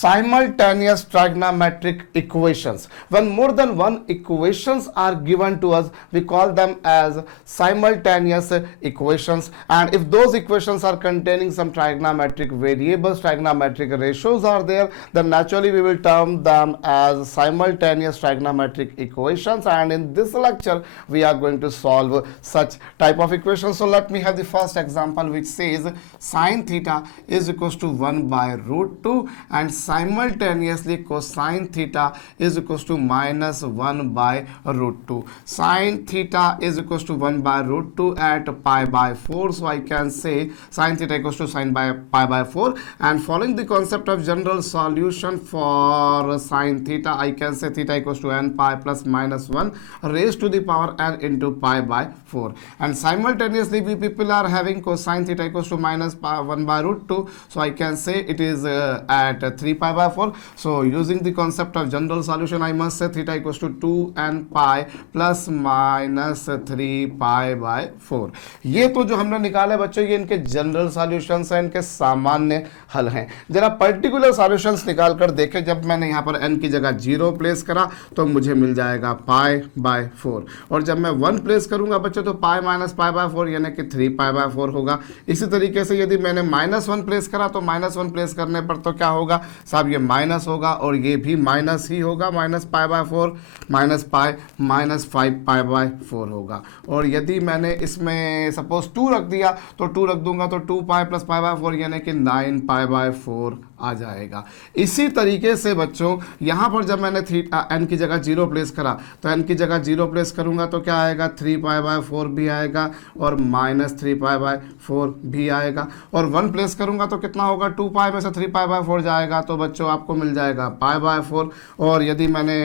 simultaneous trigonometric equations. When more than one equations are given to us, we call them as simultaneous equations. And if those equations are containing some trigonometric variables, trigonometric ratios are there, then naturally we will term them as simultaneous trigonometric equations. And in this lecture, we are going to solve such type of equations. So let me have the first example, which says sine theta is equals to 1 by root 2, and simultaneously cosine theta is equals to minus 1 by root 2. Sine theta is equals to 1 by root 2 at pi by 4. So I can say sine theta equals to sine by pi by 4. And following the concept of general solution for sine theta, I can say theta equals to n pi plus minus 1 raised to the power n into pi by 4. And simultaneously we people are having cosine theta equals to minus 1 by root 2. So I can say it is at 3 pi by 4. So using the concept of general solution, I must say theta equals to 2n pi plus minus 3 pi by 4. ये तो जो हमने निकाले बच्चों, ये इनके general solutions हैं, इनके सामान्य हल हैं. जरा पर्टिकुलर सॉल्यूशंस निकाल कर देखें. जब मैंने यहाँ पर n की जगह 0 प्लेस करा तो मुझे मिल जाएगा पाई बाय 4, और जब मैं 1 प्लेस करूंगा बच्चों तो पाई माइनस पाई बाय 4 यानी कि 3 पाई बाय 4 होगा. इसी तरीके से यदि मैंने -1 प्लेस करा तो -1 प्लेस करने पर तो क्या होगा साहब, ये माइनस होगा और ये भी माइनस ही होगा, minus pi by 4 minus pi minus 5 pi by 4 होगा. और यदि मैंने इसमें सपोज 2 रख दिया तो 2 रख दूंगा तो 2 पाई प्लस पाई बाय 4 यानी कि 9 पाई बाय 4 आ जाएगा. इसी तरीके से बच्चों यहाँ पर जब मैंने थीटा n की जगह 0 प्लेस करा तो n की जगह 0 प्लेस करूंगा तो क्या आएगा, 3 पाई बाय 4 भी आएगा और माइनस 3 पाई बाय 4 भी आएगा. और 1 प्लेस करूंगा तो कितना होगा, 2 पाई में से 3 पाई बाय 4 जाएगा तो बच्चों आपको मिल जाएगा पाई बाय 4. और यदि मैंने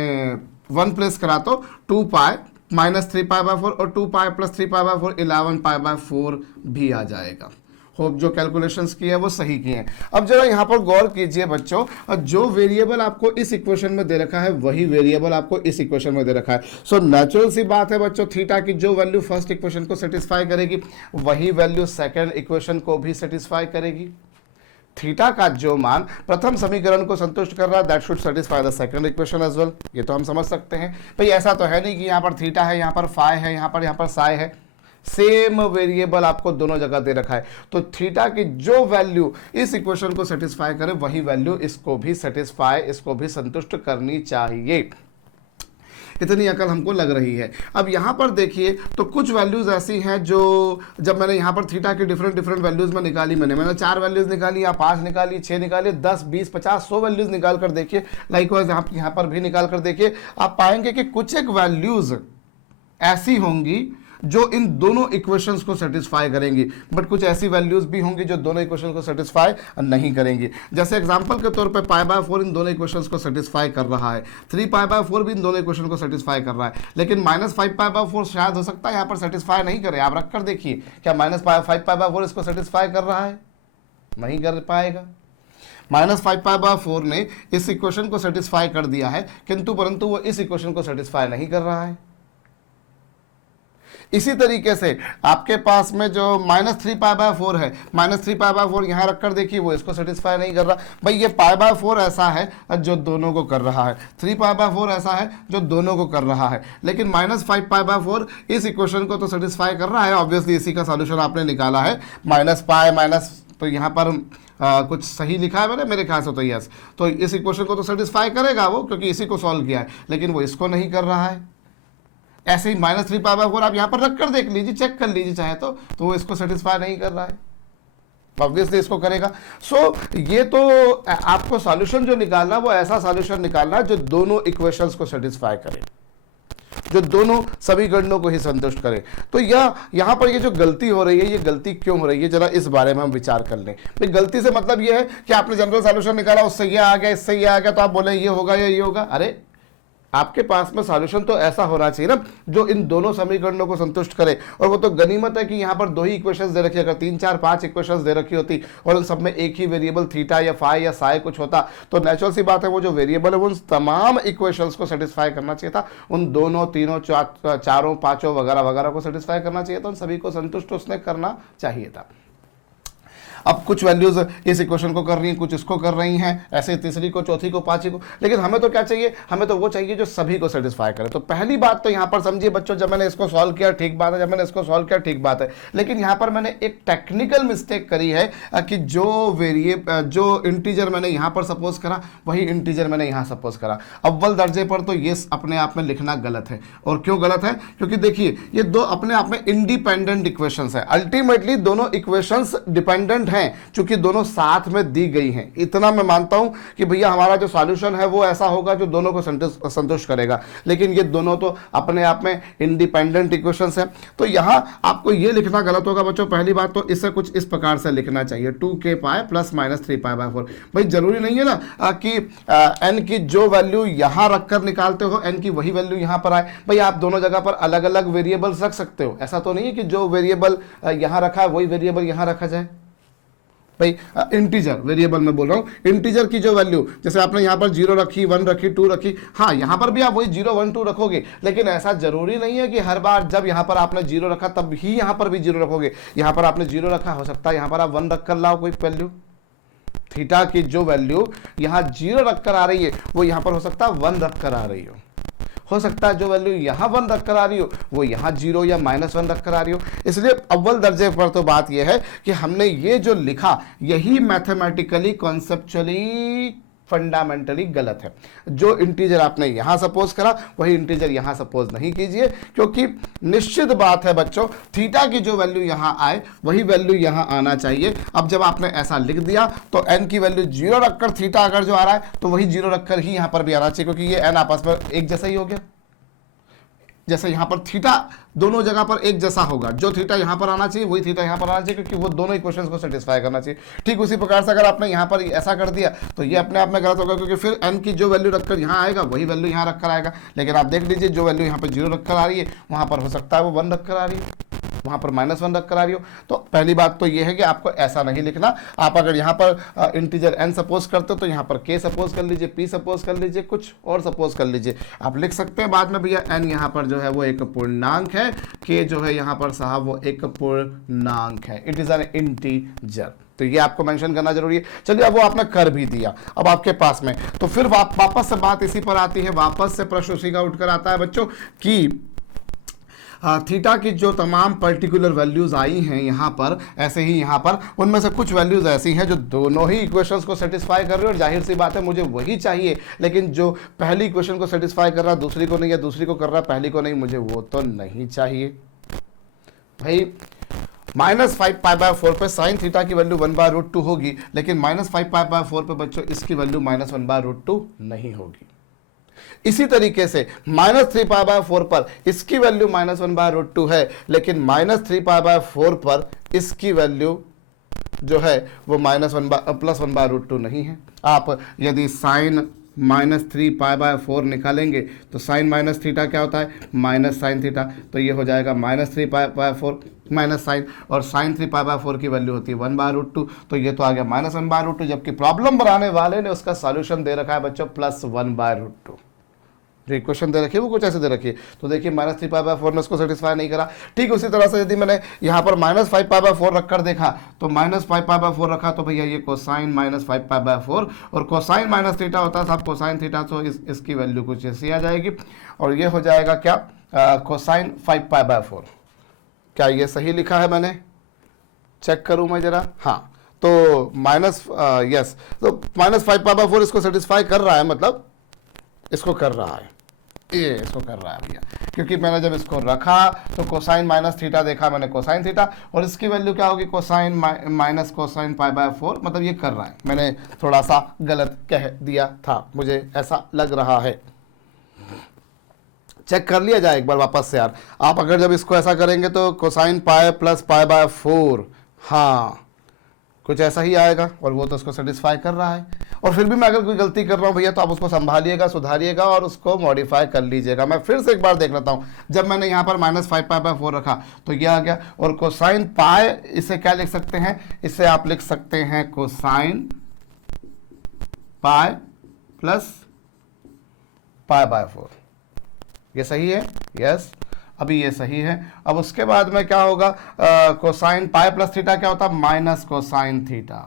1 प्लेस करा तो 2 पाई माइनस 3 पाई बाय 4 और 2 pi plus 3 pi by 4 11 pi by 4 भी आ जाएगा. होप जो कैलकुलेशंस किए हैं वो सही किए हैं. अब जरा यहाँ पर गौर कीजिए बच्चों, जो वेरिएबल आपको इस इक्वेशन में दे रखा है वही वेरिएबल आपको इस इक्वेशन में दे रखा है. सो नेचुरल सी बात है बच्चों, थीटा की जो वैल्यू फर्स्ट इक्वेशन को सेटिस्फाई करेगी वही वैल्यू सेकंड इक्वेशन को भी सेटिस्फाई करेगी. थीटा का जो मान प्रथम समीकरण को संतुष्ट कर रहा है that should satisfy the second equation as well. ये तो हम समझ सकते हैं भाई. ऐसा तो है नहीं कि यहाँ पर थीटा है, यहाँ पर फाई है, यहाँ पर साई है. सेम वेरिएबल आपको दोनों जगह दे रखा है. तो थीटा की जो वैल्यू इस इक्वेशन को सेटिस्फाई करे वही वैल्यू इसको भी सेटिस्फाई, इसको भी संतुष्ट करनी चाहिए. इतनी अकल हमको लग रही है. अब यहाँ पर देखिए तो कुछ वैल्यूज ऐसी हैं जो जब मैंने यहाँ पर थीटा की डिफरेंट वैल्यूज में निकाली, मैंने 4 वैल्यूज निकाली या 5 निकाली, 6 निकाली, 10 20 50 100 वैल्यूज निकाल कर देखिए. लाइकवाइज यहाँ पर भी निकाल कर देखिए, आप पाएंगे कि कुछ एक वैल्यूज ऐसी होंगी जो इन दोनों इक्वेशंस को सेटिस्फाई करेंगी, बट कुछ ऐसी वैल्यूज भी होंगी जो दोनों इक्वेशन को सेटिस्फाई नहीं करेंगी. जैसे एग्जांपल के तौर पे पाई बाय 4 इन दोनों इक्वेशंस को सेटिस्फाई कर रहा है, 3 पाई बाय 4 भी इन दोनों इक्वेशन को सेटिस्फाई कर रहा है, लेकिन -5 पाई बाय 4 शायद हो सकता है यहाँ पर सेटिस्फाई नहीं करे. आप रख कर देखिए, क्या -5 पाई बाय 4 इसको सेटिस्फाई कर रहा है? नहीं कर पाएगा. -5 पाई बाय 4 ने इस इक्वेशन को सेटिस्फाई कर दिया है, किंतु परंतु वो इस इक्वेशन को सेटिस्फाई नहीं कर रहा है. इसी तरीके से आपके पास में जो -3 पाई बाय 4 है, -3 पाई बाय 4 यहाँ रखकर देखिए वो इसको सेटिस्फाई नहीं कर रहा. भाई ये पाई बाय 4 ऐसा है जो दोनों को कर रहा है, 3 पाई बाय 4 ऐसा है जो दोनों को कर रहा है, लेकिन -5 पाई बाय 4 इस इक्वेशन को तो सेटिस्फाई कर रहा है. ऑब्वियसली इसी का सॉल्यूशन आपने निकाला है -पाई माइनस, तो यहाँ पर कुछ सही लिखा है मैंने मेरे ख्याल से, तो यस, तो इस इक्वेशन को तो सेटिस्फाई करेगा वो, क्योंकि इसी को सॉल्व किया है, लेकिन वो इसको नहीं कर रहा है. ऐसे ही -3 पाई बाय 4 आप यहाँ पर रख कर देख लीजिए, चेक कर लीजिए चाहे तो वो इसको सेटिस्फाई नहीं कर रहा है. ऑब्वियसली इसको करेगा. सो ये तो आपको सॉल्यूशन जो निकालना वो ऐसा सॉल्यूशन निकालना है जो दोनों इक्वेशंस को सेटिस्फाई करे, जो दोनों समीकरणों को ही संतुष्ट करे. तो यहाँ पर ये जो गलती हो रही है, ये गलती क्यों हो रही है, जरा इस बारे में हम विचार कर लें. भाई गलती से मतलब ये है कि आपने जनरल सॉल्यूशन निकाला, उससे ये आ गया, इससे ये आ गया, तो आप बोले ये होगा या ये होगा. अरे आपके पास में सॉल्यूशन तो ऐसा होना चाहिए ना जो इन दोनों समीकरणों को संतुष्ट करे. और वो तो गनीमत है कि यहाँ पर 2 ही इक्वेशंस दे रखी है. अगर 3 4 5 इक्वेशंस दे रखी होती और उन सब में एक ही वेरिएबल थीटा या फाई या साई कुछ होता तो नेचुरल सी बात है वो जो वेरिएबल है वो उन तमाम इक्वेशंस को सेटिस्फाई करना चाहिए था. उन दोनों, तीनों, चारों, पांचों वगैरह वगैरह को सेटिस्फाई करना चाहिए था. उन सभी को संतुष्ट उसने करना चाहिए था. अब कुछ वैल्यूज इस इक्वेशन को कर रही हैं, कुछ इसको कर रही हैं, ऐसे तीसरी को, चौथी को, पांचवी को, लेकिन हमें तो क्या चाहिए, हमें तो वो चाहिए जो सभी को सेटिस्फाई करे। तो पहली बात तो यहाँ पर समझिए बच्चों, जब मैंने इसको सॉल्व किया ठीक बात है, जब मैंने इसको सॉल्व किया ठीक बात है, लेकिन यहाँ पर मैंने एक टेक्निकल मिस्टेक करी है कि जो इंटीजर मैंने यहाँ पर सपोज करा वही इंटीजर मैंने यहाँ सपोज करा। अव्वल दर्जे पर तो ये अपने आप में लिखना गलत है। और क्यों गलत है? क्योंकि देखिए ये दो अपने आप में इंडिपेंडेंट इक्वेशंस है, अल्टीमेटली दोनों इक्वेशंस डिपेंडेंट हैं, चूंकि दोनों साथ में दी गई हैं। इतना मैं मानता हूं कि भैया हमारा जो सॉल्यूशन है वो ऐसा होगा जो दोनों को संतुष्ट करेगा, लेकिन ये दोनों तो अपने आप में इंडिपेंडेंट इक्वेशंस है। तो यहां आपको ये लिखना गलत होगा बच्चों। पहली बात तो इसे कुछ इस प्रकार से लिखना चाहिए, 2k pi plus minus 3 pi by 4। भाई जरूरी नहीं है ना कि n की जो वैल्यू यहां रखकर निकालते हो n की वही वैल्यू यहां पर आए। भाई आप दोनों जगह पर अलग अलग वेरिएबल्स रख सकते हो, ऐसा तो नहीं है कि जो वेरिएबल यहां रखा है वही वेरिएबल यहां रखा जाए। भाई इंटीजर वेरिएबल में बोल रहा हूं, इंटीजर की जो वैल्यू, जैसे आपने यहां पर 0 रखी, 1 रखी, 2 रखी, हाँ यहां पर भी आप वही 0 1 2 रखोगे, लेकिन ऐसा जरूरी नहीं है कि हर बार जब यहां पर आपने 0 रखा तब ही यहां पर भी 0 रखोगे। यहां पर आपने 0 रखा, हो सकता है यहां पर आप 1 रख कर लाओ कोई वैल्यू, थीटा की जो वैल्यू यहां 0 रखकर आ रही है वो यहां पर हो सकता है 1 रखकर आ रही हो सकता है जो वैल्यू यहां 1 रखकर आ रही हो वो यहां 0 या -1 रखकर आ रही हो। इसलिए अव्वल दर्जे पर तो बात यह है कि हमने ये जो लिखा यही मैथमेटिकली कॉन्सेप्चुअली फंडामेंटली गलत है। जो इंटीजर आपने यहां सपोज करा वही इंटीजर यहां सपोज नहीं कीजिए, क्योंकि निश्चित बात है बच्चों थीटा की जो वैल्यू यहां आए वही वैल्यू यहां आना चाहिए। अब जब आपने ऐसा लिख दिया तो n की वैल्यू 0 रखकर थीटा अगर जो आ रहा है तो वही 0 रखकर ही यहां पर भी आना चाहिए, क्योंकि ये n आपस में एक जैसा ही हो गया। जैसे यहां पर थीटा दोनों जगह पर एक जैसा होगा, जो थीटा यहां पर आना चाहिए वही थीटा यहां पर आना चाहिए, क्योंकि वो दोनों इक्वेशंस को सेटिस्फाई करना चाहिए। ठीक उसी प्रकार से अगर आपने यहां पर ऐसा कर दिया तो ये अपने आप में गलत होगा, क्योंकि फिर n की जो वैल्यू रखकर यहां आएगा वही वैल्यू यहां रखकर आएगा। लेकिन आप देख लीजिए जो वैल्यू यहां पर 0 रखकर आ रही है वहां पर हो सकता है वो 1 रखकर आ रही है, वहां पर -1 रखकर आ रही हो। तो पहली बात तो ये है कि आपको ऐसा नहीं लिखना। आप अगर यहाँ पर इंटीजर n सपोज करते हो तो यहाँ पर k सपोज कर लीजिए, p सपोज कर लीजिए, कुछ और सपोज कर लीजिए। आप लिख सकते हैं बाद में भैया n यहाँ पर जो है वो एक पूर्णांक है, k जो है यहाँ पर साहब वो एक पूर्णांक है, इट इज एन इंटीजर। तो ये आपको मेंशन करना जरूरी है। चलिए अब वो आपने कर भी दिया, अब आपके पास में तो फिर वापस से बात इसी पर आती है, वापस से प्रश्न उसी का उठकर आता है बच्चों कि थीटा की जो तमाम पर्टिकुलर वैल्यूज आई हैं यहाँ पर, ऐसे ही यहाँ पर उनमें से कुछ वैल्यूज ऐसी हैं जो दोनों ही इक्वेशंस को सेटिस्फाई कर रही है, और जाहिर सी बात है मुझे वही चाहिए, लेकिन जो पहली इक्वेशन को सेटिस्फाई कर रहा है दूसरी को नहीं, या दूसरी को कर रहा है पहली को नहीं, मुझे वो तो नहीं चाहिए। भाई -5 पाई बाय 4 पे साइन थीटा की वैल्यू 1/√2 होगी, लेकिन -5 पाई बाय 4 पे बच्चों इसकी वैल्यू -1/√2 नहीं होगी। इसी तरीके से -3 पाई बाय 4 पर इसकी वैल्यू -1/√2 है, लेकिन -3 पाई बाय 4 पर इसकी वैल्यू जो है वो +1/√2 नहीं है। आप यदि साइन -3 पाई बाय 4 निकालेंगे तो साइन माइनस थीटा क्या होता है, माइनस साइन थीटा, तो ये हो जाएगा -3 पाई बाय 4 माइनस साइन, और साइन 3 पाई बाय 4 की वैल्यू होती है 1/√2, तो ये तो आ गया -1/√2, जबकि प्रॉब्लम बनाने वाले ने उसका सॉल्यूशन दे रखा है बच्चों +1/√2। जो इक्वेशन दे रखी है वो कुछ ऐसे दे रखी है। तो देखिए -3 पाई बाय 4 ने उसको सेटिस्फाई नहीं करा। ठीक उसी तरह से यदि मैंने यहाँ पर -5 पाई बाय 4 रखकर देखा तो -5 पाई बाय 4 रखा तो भैया ये कोसाइन -5 पाई बाय 4, और कोसाइन माइनस थीटा होता है साहब कोसाइन थीटा, तो इसकी वैल्यू कुछ ऐसी आ जाएगी, और ये हो जाएगा क्या कोसाइन 5 पाई बाय 4। क्या ये सही लिखा है मैंने? चेक करूँ मैं जरा। हाँ, तो यस, तो -5 पाई बाय 4 इसको सेटिस्फाई कर रहा है, मतलब इसको कर रहा है, ये इसको कर रहा है भैया, क्योंकि मैंने जब इसको रखा तो कोसाइन माइनस थीटा देखा मैंने कोसाइन थीटा, और इसकी वैल्यू क्या होगी cosine minus cosine pi by 4, मतलब ये कर रहा है। मैंने थोड़ा सा गलत कह दिया था, मुझे ऐसा लग रहा है। चेक कर लिया जाए एक बार वापस से यार। आप अगर जब इसको ऐसा करेंगे तो cosine pi plus pi by 4, हाँ कुछ ऐसा ही आएगा, और वो तो उसको सेटिस्फाई कर रहा है। और फिर भी मैं अगर कोई गलती कर रहा हूँ भैया तो आप उसको संभालिएगा, सुधारिएगा और उसको मॉडिफाई कर लीजिएगा। मैं फिर से एक बार देख लेता हूँ। जब मैंने यहाँ पर -5 पाई बाय 4 रखा तो ये आ गया, और कोसाइन पाई इसे क्या लिख सकते हैं, इसे आप लिख सकते हैं cosine pi plus pi by 4। ये सही है? यस। अभी ये सही है। अब उसके बाद में क्या होगा, कोसाइन पाई प्लस थीटा क्या होता है, माइनस कोसाइन थीटा,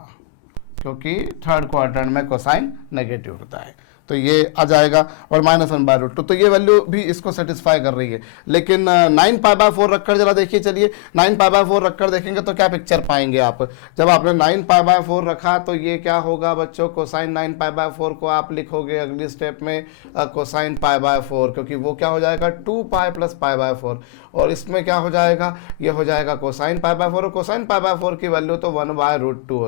क्योंकि थर्ड क्वाड्रेंट में कोसाइन नेगेटिव होता है, तो ये आ जाएगा। और -1/√2, तो ये वैल्यू भी इसको सेटिस्फाई कर रही है। लेकिन 9π/4 रखकर जरा देखिए, चलिए 9π/4 रखकर देखेंगे तो क्या पिक्चर पाएंगे आप। जब आपने 9π/4 रखा तो ये क्या होगा बच्चों, कोसाइन 9π/4 को आप लिखोगे अगली स्टेप में कोसाइन π/4, क्योंकि वो क्या हो जाएगा 2π + π/4, और इसमें क्या हो जाएगा, ये हो जाएगा कोसाइन π/4, और कोसाइन π/4 की वैल्यू तो 1/√2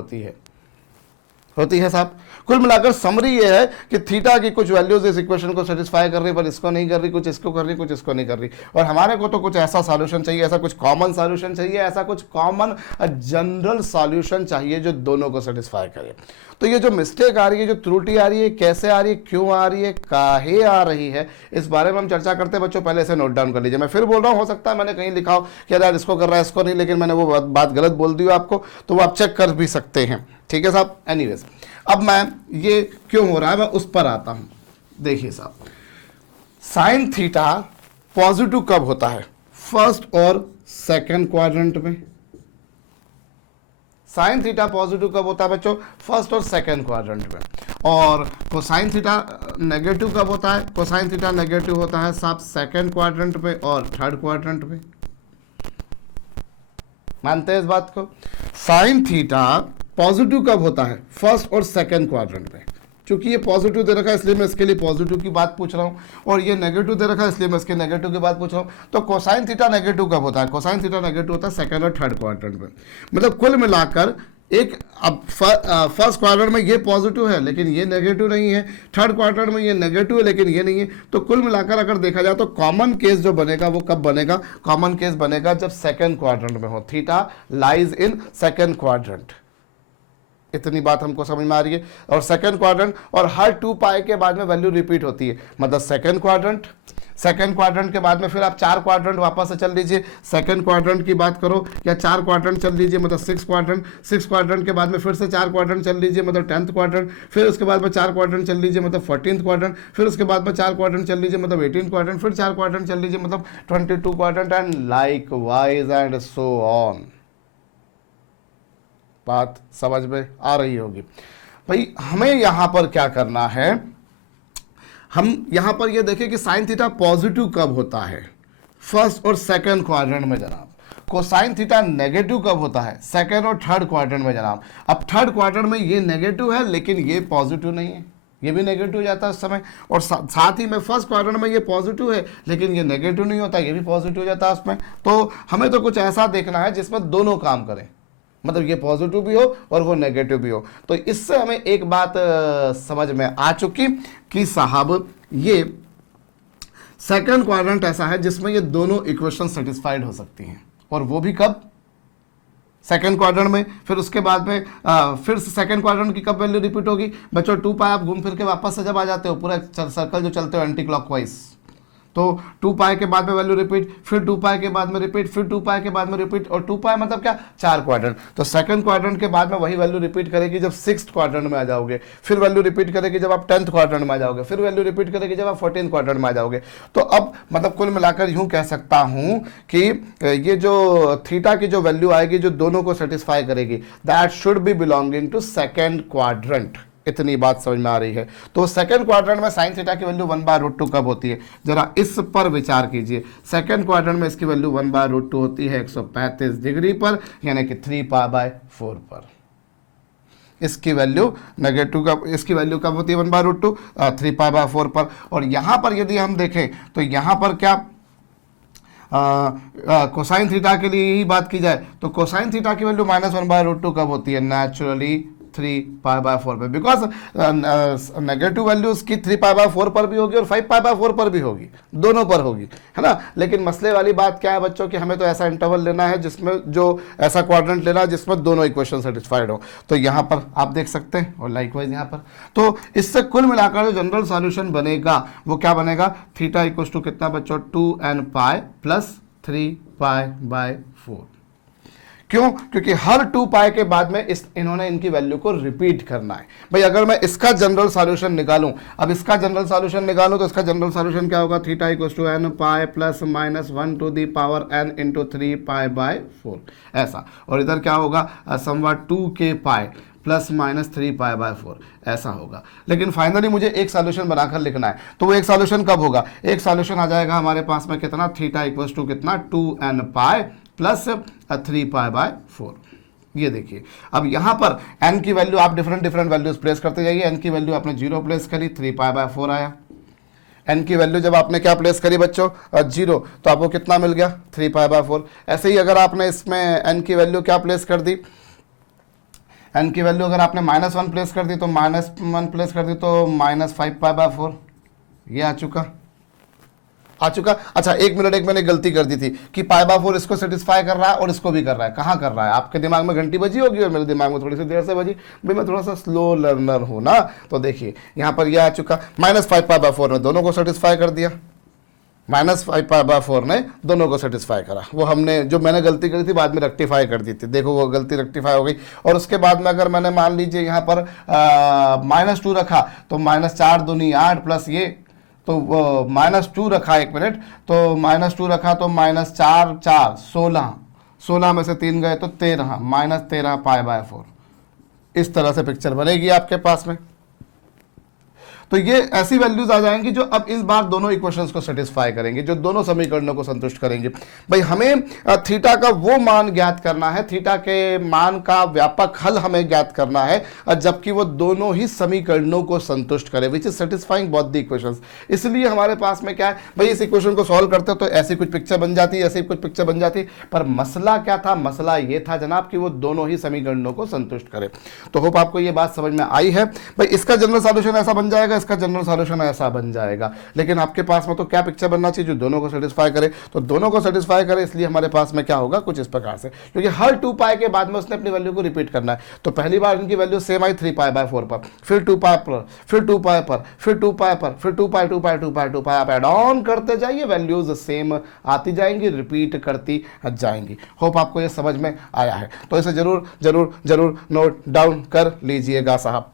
होती है साहब। कुल मिलाकर समरी ये है कि थीटा की कुछ वैल्यूज इस इक्वेशन को सेटिस्फाई कर रही, पर इसको नहीं कर रही, कुछ इसको कर रही, कुछ इसको नहीं कर रही। और हमारे को तो कुछ ऐसा सॉल्यूशन चाहिए, ऐसा कुछ कॉमन सॉल्यूशन चाहिए, ऐसा कुछ कॉमन जनरल सॉल्यूशन चाहिए जो दोनों को सेटिस्फाई करे। तो ये जो मिस्टेक आ रही है, जो त्रुटि आ रही है, कैसे आ रही है, क्यों आ रही है, काहे आ रही है, इस बारे में हम चर्चा करते हैं बच्चों। पहले से नोट डाउन कर लीजिए। मैं फिर बोल रहा हूँ, हो सकता है मैंने कहीं लिखा हो कि यार इसको कर रहा है, इसको नहीं, लेकिन मैंने वो बात गलत बोल दी हो आपको, तो वो आप चेक कर भी सकते हैं, ठीक है साहब। एनीवेज, अब मैं ये क्यों हो रहा है मैं उस पर आता हूं। देखिए साहब, साइन थीटा पॉजिटिव कब होता है, फर्स्ट और सेकंड क्वाड्रेंट में। साइन थीटा पॉजिटिव कब होता है बच्चों, फर्स्ट और सेकंड क्वाड्रेंट में। और कोसाइन थीटा नेगेटिव कब होता है, कोसाइन थीटा नेगेटिव होता है साहब सेकंड क्वाड्रेंट में और थर्ड क्वाड्रेंट में। मानते हैं इस बात को। साइन थीटा पॉजिटिव कब होता है, फर्स्ट और सेकंड क्वाड्रेंट में। क्योंकि ये पॉजिटिव दे रखा है इसलिए मैं इसके लिए पॉजिटिव की बात पूछ रहा हूँ, और ये नेगेटिव दे रखा है इसलिए मैं इसके नेगेटिव की बात पूछ रहा हूँ। तो कोसाइन थीटा नेगेटिव कब होता है, कोसाइन थीटा नेगेटिव होता है सेकंड और थर्ड क्वाड्रेंट में। मतलब कुल मिलाकर एक, अब फर्स्ट क्वाड्रेंट में ये पॉजिटिव है लेकिन ये नेगेटिव नहीं है, थर्ड क्वाड्रेंट में ये नेगेटिव है लेकिन ये नहीं है। तो कुल मिलाकर अगर देखा जाए तो कॉमन केस जो बनेगा वो कब बनेगा, कॉमन केस बनेगा जब सेकंड क्वाड्रेंट में हो, theta lies in second quadrant. इतनी बात हमको समझ में आ रही है। और सेकंड क्वाड्रेंट, और हर 2π के बाद में वैल्यू रिपीट होती है, मतलब सेकंड क्वाड्रेंट, सेकंड क्वाड्रेंट के बाद में फिर आप 4 क्वाड्रेंट वापस से चल लीजिए, सेकंड क्वाड्रेंट की बात करो, या 4 क्वाड्रेंट चल लीजिए मतलब 6 क्वाड्रेंट, 6 क्वाड्रेंट के बाद में फिर से 4 क्वाड्रेंट चल लीजिए मतलब 10th क्वाड्रेंट, फिर उसके बाद में 4 क्वाड्रेंट चल लीजिए मतलब 14th क्वाड्रेंट, फिर उसके बाद में 4 क्वाड्रेंट चल लीजिए मतलब 18th क्वाड्रेंट, फिर 4 क्वाड्रेंट चल लीजिए मतलब 22 quadrant, and like wise and so on. बात समझ में आ रही होगी भाई। हमें यहां पर क्या करना है, हम यहां पर ये देखें कि साइन थीटा पॉजिटिव कब होता है, फर्स्ट और सेकंड क्वाड्रेंट में जनाब। कोसाइन थीटा नेगेटिव कब होता है, सेकंड और थर्ड क्वाड्रेंट में जनाब। अब थर्ड क्वाड्रेंट में ये नेगेटिव है लेकिन ये पॉजिटिव नहीं है, ये भी नेगेटिव हो जाता है उस समय। और साथ ही में फर्स्ट क्वाड्रेंट में ये पॉजिटिव है लेकिन ये नेगेटिव नहीं होता, ये भी पॉजिटिव हो जाता है उसमें। तो हमें तो कुछ ऐसा देखना है जिसमें दोनों काम करें, मतलब ये पॉजिटिव भी हो और वो नेगेटिव भी हो। तो इससे हमें एक बात समझ में आ चुकी कि साहब ये सेकंड क्वाड्रेंट ऐसा है जिसमें ये दोनों इक्वेशन सेटिस्फाइड हो सकती हैं, और वो भी कब, सेकंड क्वाड्रेंट में। फिर उसके बाद में फिर सेकंड क्वाड्रेंट की कब वैल्यू रिपीट होगी बच्चों, 2π आप घूम फिर के वापस से जब आ जाते हो, पूरा सर्कल जो चलते हो एंटी क्लॉकवाइज, तो 2π के बाद में वैल्यू रिपीट, फिर 2π के बाद में रिपीट, फिर 2π के बाद में रिपीट, और 2π मतलब क्या, 4 क्वाड्रेंट। तो सेकंड क्वाड्रेंट के बाद में वही वैल्यू रिपीट करेगी जब 6th क्वाड्रेंट में आ जाओगे, फिर वैल्यू रिपीट करेगी जब आप 10th क्वाड्रेंट में आ जाओगे, फिर वैल्यू रिपीट करेगी जब आप 14th क्वाड्रेंट में आ जाओगे। तो अब मतलब कुल मिलाकर यूं कह सकता हूं कि ये जो थीटा की जो वैल्यू आएगी जो दोनों को सेटिस्फाई करेगी, that should be belonging to second quadrant. इतनी बात समझ में आ रही है। तो सेकंड क्वाड्रेंट में साइन थीटा की वैल्यू 1/√2 कब होती है, जरा इस पर विचार कीजिए। सेकंड क्वाड्रेंट में इसकी वैल्यू 1/√2 होती है 135 डिग्री पर, यानी कि 3π/4 पर। इसकी वैल्यु नेगेटिव का, इसकी वैल्यू कब होती है 1/√2, 3π/4 पर। और यहां पर यदि हम देखें तो यहां पर क्या कोसाइन थीटा के लिए यही बात की जाए तो कोसाइन थीटा की वैल्यू -1/√2 कब होती है, नेचुरली 3π/4 पे, बिकॉज नेगेटिव वैल्यूज की 3π/4 पर भी होगी और 5π/4 पर भी होगी, दोनों पर होगी, है ना। लेकिन मसले वाली बात क्या है बच्चों कि हमें तो ऐसा इंटरवल लेना है जिसमें, जो ऐसा क्वाड्रेंट लेना है जिसमें दोनों इक्वेशन सेटिस्फाइड हो। तो यहाँ पर आप देख सकते हैं, और लाइकवाइज यहाँ पर। तो इससे कुल मिलाकर जो जनरल सॉल्यूशन बनेगा वो क्या बनेगा, थीटा इक्वल्स टू कितना बच्चों, 2nπ + 3π/4। क्यों? क्योंकि हर 2 पाई के बाद में इन्होंने इनकी वैल्यू को रिपीट करना है। भाई अगर मैं इसका जनरल सॉल्यूशन निकालूं, अब इसका जनरल सॉल्यूशन निकालूं तो इसका जनरल सॉल्यूशन क्या होगा? Theta equals to n pi plus minus 1 to the power n into 3 pi by 4 ऐसा। और इधर क्या होगा? समवट 2 के pi plus minus 3 pi by 4 ऐसा होगा। लेकिन फाइनली मुझे एक सॉल्यूशन बनाकर लिखना है, तो वो एक सॉल्यूशन कब होगा? एक सॉल्यूशन आ जाएगा हमारे पास में कितना? थीटा इक्वल्स टू कितना? 2n pi plus 3 pi by 4। ये देखिए, अब यहाँ पर n की वैल्यू आप डिफरेंट वैल्यूज प्लेस करते जाइए। n की वैल्यू आपने 0 प्लेस करी, 3 पाई बाय 4 आया। n की वैल्यू जब आपने क्या प्लेस करी बच्चों? 0, तो आपको कितना मिल गया? 3 पाई बाय 4। ऐसे ही अगर आपने इसमें n की वैल्यू क्या प्लेस कर दी? n की वैल्यू अगर आपने -1 प्लेस कर दी तो -1 प्लेस कर दी तो -5 पाई बाय 4। ये आ चुका। अच्छा एक मिनट, मैंने गलती कर दी थी कि पाई बाय 4 इसको सेटिस्फाई कर रहा है और इसको भी कर रहा है। कहाँ कर रहा है? आपके दिमाग में घंटी बजी होगी और मेरे दिमाग में थोड़ी सी देर से बजी। भाई मैं थोड़ा सा स्लो लर्नर हूँ ना, तो देखिए यहाँ पर यह आ चुका। -5 पाई बाय 4 ने दोनों को सेटिस्फाई कर दिया। -5 पाई बाय 4 ने दोनों को सेटिस्फाई करा। वो हमने जो मैंने गलती करी थी बाद में रेक्टिफाई कर दी थी। देखो वो गलती रेक्टिफाई हो गई। और उसके बाद में अगर मैंने मान लीजिए यहाँ पर -2 रखा तो -4 दूनी 8 प्लस ये, तो -2 रखा, एक मिनट, तो -2 रखा तो -4 4 16 में से 3 गए तो 13, -13 पाई बाय 4। इस तरह से पिक्चर बनेगी आपके पास में। तो ये ऐसी वैल्यूज आ जाएंगी जो अब इस बार दोनों इक्वेशंस को सेटिस्फाई करेंगे, जो दोनों समीकरणों को संतुष्ट करेंगे। भाई हमें थीटा का वो मान ज्ञात करना है, थीटा के मान का व्यापक हल हमें ज्ञात करना है, जबकि वो दोनों ही समीकरणों को संतुष्ट करे, which is satisfying both the equations. इसलिए हमारे पास में क्या है भाई, इस इक्वेशन को सॉल्व करते तो ऐसी कुछ पिक्चर बन जाती, ऐसी कुछ पिक्चर बन जाती। पर मसला क्या था? मसला ये था जनाब कि वो दोनों ही समीकरणों को संतुष्ट करे। तो होप आपको ये बात समझ में आई है। भाई इसका जनरल सॉल्यूशन ऐसा बन जाएगा, इसका जनरल सॉल्यूशन ऐसा बन जाएगा। लेकिन आपके पास में तो क्या पिक्चर बनना चाहिए? जो दोनों को सेटिस्फाई करे। तो दोनों को सेटिस्फाई करे, इसलिए हमारे पास में क्या होगा? कुछ इस प्रकार से, क्योंकि हर 2 पाई के बाद में उसने अपनी वैल्यू को रिपीट करना है। तो पहली बार इनकी value same I 3 pi by 4 पर, फिर 2 पाई पर, फिर 2 पाई पर, फिर 2 पाई पर, फिर 2 पाई 2 पाई 2 पाई 2 पाई, आप एड ऑन करते जाइए, वैल्यूज सेम आती जाएंगी, रिपीट करती जाएंगी। होप आपको ये समझ में आया है। तो इसे जरूर जरूर जरूर नोट डाउन कर लीजिएगा साहब।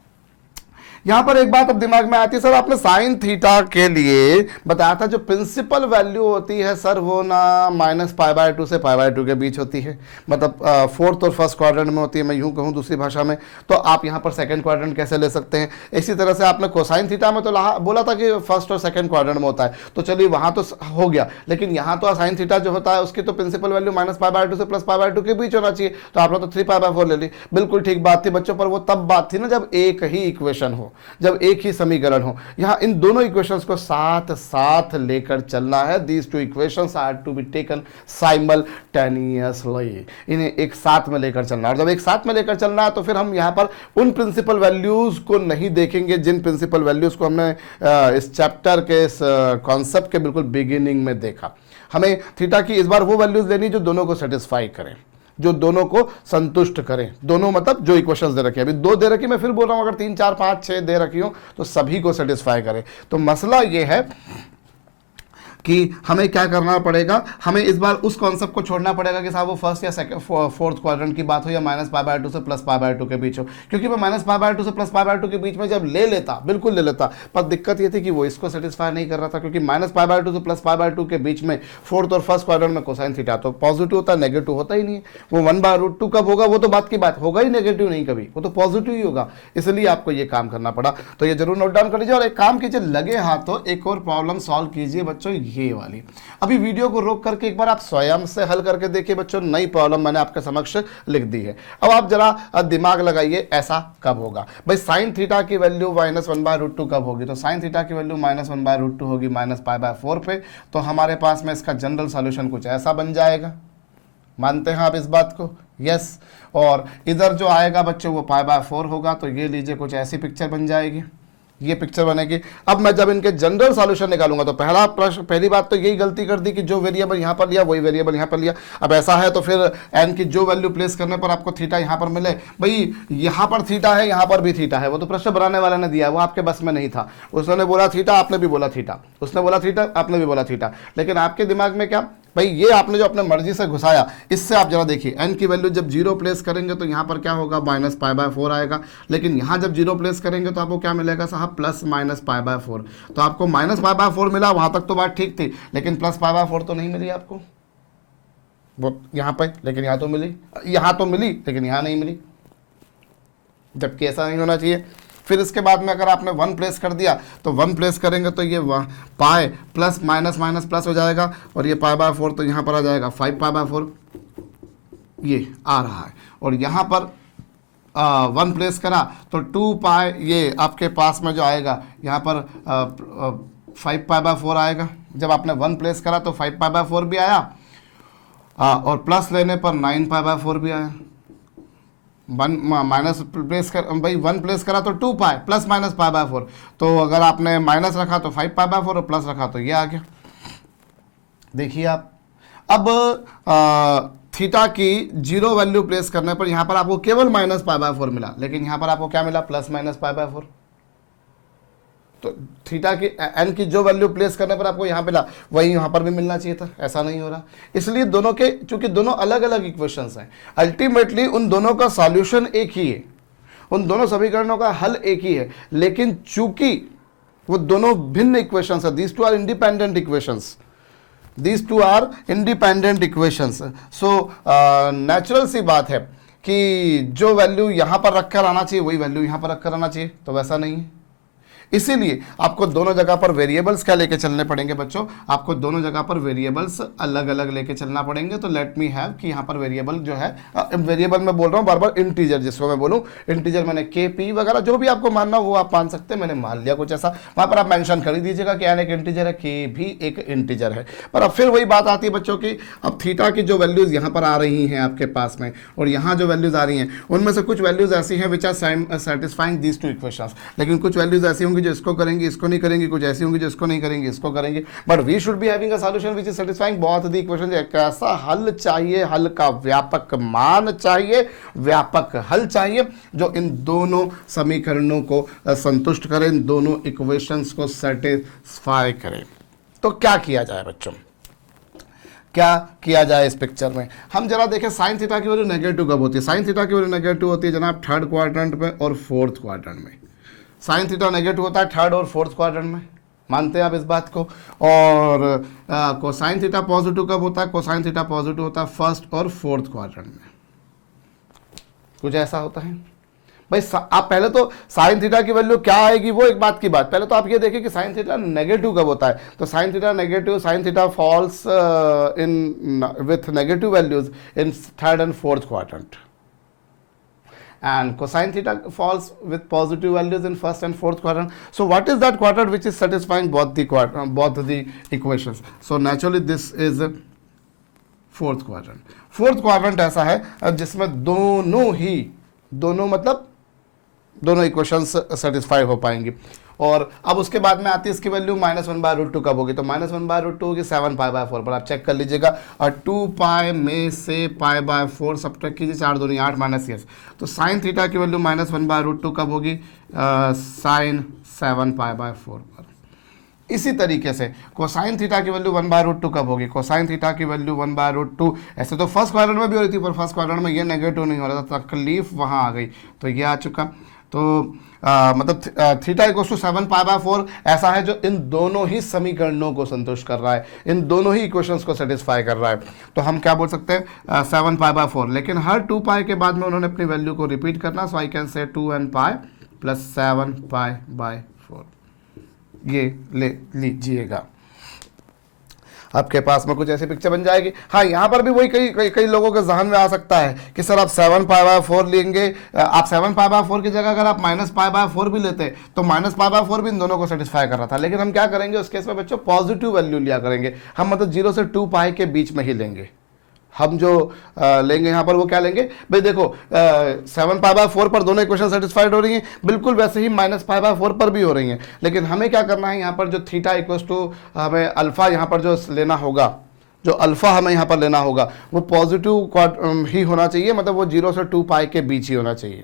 यहां पर एक बात अब दिमाग में आती है, सर आपने साइन थीटा के लिए बताया था जो प्रिंसिपल वैल्यू होती है सर वो ना -π/2 से π/2 के बीच होती है, मतलब फोर्थ और फर्स्ट क्वाड्रेंट में होती है, मैं यूं कहूं दूसरी भाषा में। तो आप यहां पर सेकंड क्वाड्रेंट कैसे ले सकते हैं? इसी तरह से आपने कोसाइन थीटा में तो बोला था कि फर्स्ट और सेकंड क्वाड्रेंट में होता है, तो चलिए वहां तो हो गया। लेकिन यहां तो साइन थीटा जो होता है उसकी तो प्रिंसिपल वैल्यू -π/2 से +π/2 के बीच होना चाहिए। तो आपने तो 3 π/4 ले ली। बिल्कुल ठीक बात थी बच्चों, पर वो तब बात थी ना जब एक ही इक्वेशन हो, जब एक ही समीकरण हो। यहां इन दोनों इक्वेशंस को साथ साथ लेकर चलना है। These two equations are to be taken simultaneously, इन्हें एक साथ में लेकर चलना है। और जब एक साथ में लेकर चलना है तो फिर हम यहां पर उन प्रिंसिपल वैल्यूज को नहीं देखेंगे जिन प्रिंसिपल वैल्यूज को हमने इस चैप्टर के इस कॉन्सेप्ट के बिल्कुल बिगिनिंग में देखा। हमें थीटा की इस बार वो वैल्यूज लेनी जो दोनों को सेटिस्फाई करें, जो दोनों को संतुष्ट करें। दोनों मतलब जो इक्वेशंस दे रखी है, अभी 2 दे रखी, मैं फिर बोल रहा हूं अगर 3 4 5 6 दे रखी हो तो सभी को सेटिस्फाई करें। तो मसला ये है कि हमें क्या करना पड़ेगा, हमें इस बार उस कॉन्सेप्ट को छोड़ना पड़ेगा कि साहब वो फर्स्ट या सेकंड फोर्थ क्वाड्रेंट की बात हो या -π/2 से +π/2 के बीच हो। क्योंकि मैं -π/2 से +π/2 के बीच में जब ले लेता, बिल्कुल ले लेता, पर दिक्कत ये थी कि वो इसको सेटिस्फाई नहीं कर रहा था, क्योंकि -π/2 से +π/2 के बीच में फोर्थ और फर्स्ट क्वाड्रेंट में कोसाइन थीटा तो पॉजिटिव होता है, नेगेटिव होता ही नहीं है। वो 1/√2 कब होगा? वो तो बात की बात होगा ही, नेगेटिव नहीं कभी, वो तो पॉजिटिव ही होगा। इसलिए आपको ये काम करना पड़ा। तो ये जरूर नोट डाउन कर लीजिए। और एक काम कीजिए, लगे हाथों एक और प्रॉब्लम सॉल्व कीजिए बच्चों, ये वाली। अभी वीडियो को रोक करके एक बार आप स्वयं से हल करके देखिए बच्चों। नई प्रॉब्लम मैंने आपके समक्ष लिख दी है। अब आप जरा दिमाग लगाइए, ऐसा कब होगा? भाई साइन थीटा की वैल्यू -1/√2 कब होगी? तो साइन थीटा की वैल्यू -1/√2 होगी -π/4 पे। तो हमारे पास में इसका जनरल सॉल्यूशन कुछ ऐसा बन जाएगा। मानते हैं आप इस बात को? यस। और इधर जो आएगा बच्चों वो π/4 होगा। तो ये लीजिए कुछ ऐसी पिक्चर बन जाएगी। ये पिक्चर बनेगी। अब मैं जब इनके जनरल सॉल्यूशन निकालूंगा तो पहला प्रश्न, पहली बात तो यही गलती कर दी कि जो वेरिएबल यहाँ पर लिया वही वेरिएबल यहाँ पर लिया। अब ऐसा है तो फिर एन की जो वैल्यू प्लेस करने पर आपको थीटा यहाँ पर मिले, भाई यहाँ पर थीटा है यहाँ पर भी थीटा है, वो तो प्रश्न बनाने वाले ने दिया, वो आपके बस में नहीं था। उसने बोला थीटा, आपने भी बोला थीटा, उसने बोला थीटा, आपने भी बोला थीटा, लेकिन आपके दिमाग में क्या, भाई ये आपने जो अपने मर्जी से घुसाया, इससे आप जरा देखिए एन की वैल्यू जब 0 प्लेस करेंगे तो यहाँ पर क्या होगा, -π/4 आएगा, लेकिन यहाँ जब 0 प्लेस करेंगे तो आपको क्या मिलेगा साहब, +-π/4। तो आपको -π/4 मिला, वहाँ तक तो बात ठीक थी, लेकिन +π/4 तो नहीं मिली आपको वो यहाँ पे, लेकिन यहाँ तो मिली, यहाँ तो मिली लेकिन यहाँ नहीं मिली, जबकि ऐसा नहीं होना चाहिए। फिर इसके बाद में अगर आपने 1 प्लेस कर दिया तो 1 प्लेस करेंगे तो ये pi plus minus minus plus हो जाएगा, और ये π/4 तो यहाँ पर आ जाएगा 5π/4, ये आ रहा है। और यहाँ पर 1 प्लेस करा तो 2π, ये आपके पास में जो आएगा यहाँ पर 5π/4 आएगा। जब आपने 1 प्लेस करा तो 5π/4 भी आया, और प्लस लेने पर 9π/4 भी आया। 1 माइनस प्लेस कर, भाई 1 प्लेस करा तो 2π +-π/4, तो अगर आपने माइनस रखा तो 5π/4 और प्लस रखा तो ये आ गया। देखिए आप, अब थीटा की 0 वैल्यू प्लेस करने पर यहाँ पर आपको केवल -π/4 मिला, लेकिन यहाँ पर आपको क्या मिला, +-π/4। तो थीटा की एन की जो वैल्यू प्लेस करने पर आपको यहाँ मिला वही यहाँ पर भी मिलना चाहिए था, ऐसा नहीं हो रहा। इसलिए दोनों के, चूंकि दोनों अलग अलग इक्वेशंस हैं, अल्टीमेटली उन दोनों का सॉल्यूशन एक ही है, उन दोनों समीकरणों का हल एक ही है, लेकिन चूंकि वो दोनों भिन्न इक्वेशंस है, these two are independent equations, these two are independent equations. So natural सी बात है कि जो वैल्यू यहाँ पर रखकर आना चाहिए वही वैल्यू यहाँ पर रखकर आना चाहिए, तो वैसा नहीं है। इसीलिए आपको दोनों जगह पर वेरिएबल्स क्या लेके चलने पड़ेंगे बच्चों, आपको दोनों जगह पर वेरिएबल्स अलग अलग लेके चलना पड़ेंगे। तो लेट मी हैव कि यहाँ पर वेरिएबल जो है, वेरिएबल मैं बोल रहा हूँ बार बार, इंटीजर जिसको मैं बोलूँ, इंटीजर मैंने के पी वगैरह जो भी आपको मानना वो आप मान सकते हैं, मैंने मान लिया कुछ ऐसा, वहाँ पर आप मेंशन कर ही दीजिएगा कि एन एक इंटीजर है, के भी एक इंटीजर है। पर अब फिर वही बात आती है बच्चों की, अब थीटा की जो वैल्यूज यहाँ पर आ रही हैं आपके पास में, और यहाँ जो वैल्यूज आ रही हैं उनमें से कुछ वैल्यूज ऐसी हैं which are satisfying these two equations, लेकिन कुछ वैल्यूज ऐसी होंगी जो इसको करेंगी इसको नहीं करेंगी, कुछ ऐसी होंगी जो इसको नहीं करेंगी इसको करेंगे, but we should be having a solution which is satisfying both the equations. एक ऐसा हल चाहिए, हल का व्यापक मान चाहिए, व्यापक हल चाहिए जो इन दोनों समीकरणों को संतुष्ट करे, इन दोनों इक्वेशंस को सेटिस्फाई करे। तो क्या किया जाए बच्चों, क्या किया जाए इस पिक्चर में, हम जरा देखें साइन थीटा की वैल्यू नेगेटिव कब होती है। साइन थीटा की वैल्यू नेगेटिव होती है जनाब थर्ड क्वाड्रेंट में और फोर्थ क्वाड्रेंट में। साइन थीटा नेगेटिव होता है थर्ड और फोर्थ क्वाड्रेंट में, मानते हैं आप इस बात को। और कोसाइन थीटा पॉजिटिव कब होता है, कोसाइन थीटा पॉजिटिव होता है फर्स्ट और फोर्थ क्वाड्रेंट में, कुछ ऐसा होता है। भाई आप पहले तो साइन थीटा की वैल्यू क्या आएगी वो एक बात की बात, पहले तो आप ये देखिए कि साइन थीटा नेगेटिव कब होता है। तो sine theta negative, sine theta falls in with negative values in third and fourth quadrant, and cosine theta falls with positive values in first and fourth quadrant. So what is that quadrant which is satisfying both the equations? So naturally this is fourth quadrant. Fourth quadrant ऐसा है जिसमें दोनों मतलब दोनों equations satisfy हो पाएंगी। और अब उसके बाद में आती है इसकी वैल्यू -1/√2 कब होगी, तो -1/√2 होगी 7π/4 पर, आप चेक कर लीजिएगा। और 2π में से π/4 सब्ट्रैक्ट कीजिए, 4 दूनी 8 माइनस यस, तो साइन थीटा की वैल्यू -1/√2 कब होगी, साइन 7π/4 पर। इसी तरीके से कोसाइन थीटा की वैल्यू 1/√2 कब होगी, कोसाइन थीटा की वैल्यू 1/√2, ऐसे तो फर्स्ट क्वाड्रेंट में भी हो रही थी पर फर्स्ट क्वाड्रेंट में ये नेगेटिव नहीं हो रहा था, तकलीफ वहाँ आ गई, तो ये आ चुका। तो मतलब थीटा इक्वल्स टू 7π/4 ऐसा है जो इन दोनों ही समीकरणों को संतुष्ट कर रहा है, इन दोनों ही इक्वेशंस को सेटिस्फाई कर रहा है। तो हम क्या बोल सकते हैं 7π/4, लेकिन हर 2π के बाद में उन्होंने अपनी वैल्यू को रिपीट करना, सो आई कैन से 2nπ + 7π/4, ये ले लीजिएगा, आपके पास में कुछ ऐसी पिक्चर बन जाएगी। हाँ, यहाँ पर भी वही कई लोगों के जहन में आ सकता है कि सर आप 7π/4 लेंगे, आप 7π/4 की जगह अगर आप -π/4 भी लेते तो -π/4 भी इन दोनों को सेटिस्फाई कर रहा था, लेकिन हम क्या करेंगे उस केस में बच्चों, पॉजिटिव वैल्यू लिया करेंगे हम, मतलब 0 से 2π के बीच में ही लेंगे, हम जो लेंगे यहाँ पर वो क्या लेंगे भाई, देखो 7π/4 पर दोनों इक्वेशन सेटिस्फाइड हो रही हैं, बिल्कुल वैसे ही -π/4 पर भी हो रही हैं, लेकिन हमें क्या करना है यहाँ पर जो थीटा इक्वल्स टू हमें अल्फा यहाँ पर जो लेना होगा, जो अल्फा हमें यहाँ पर लेना होगा वो पॉजिटिव ही होना चाहिए, मतलब वो 0 से 2π के बीच ही होना चाहिए।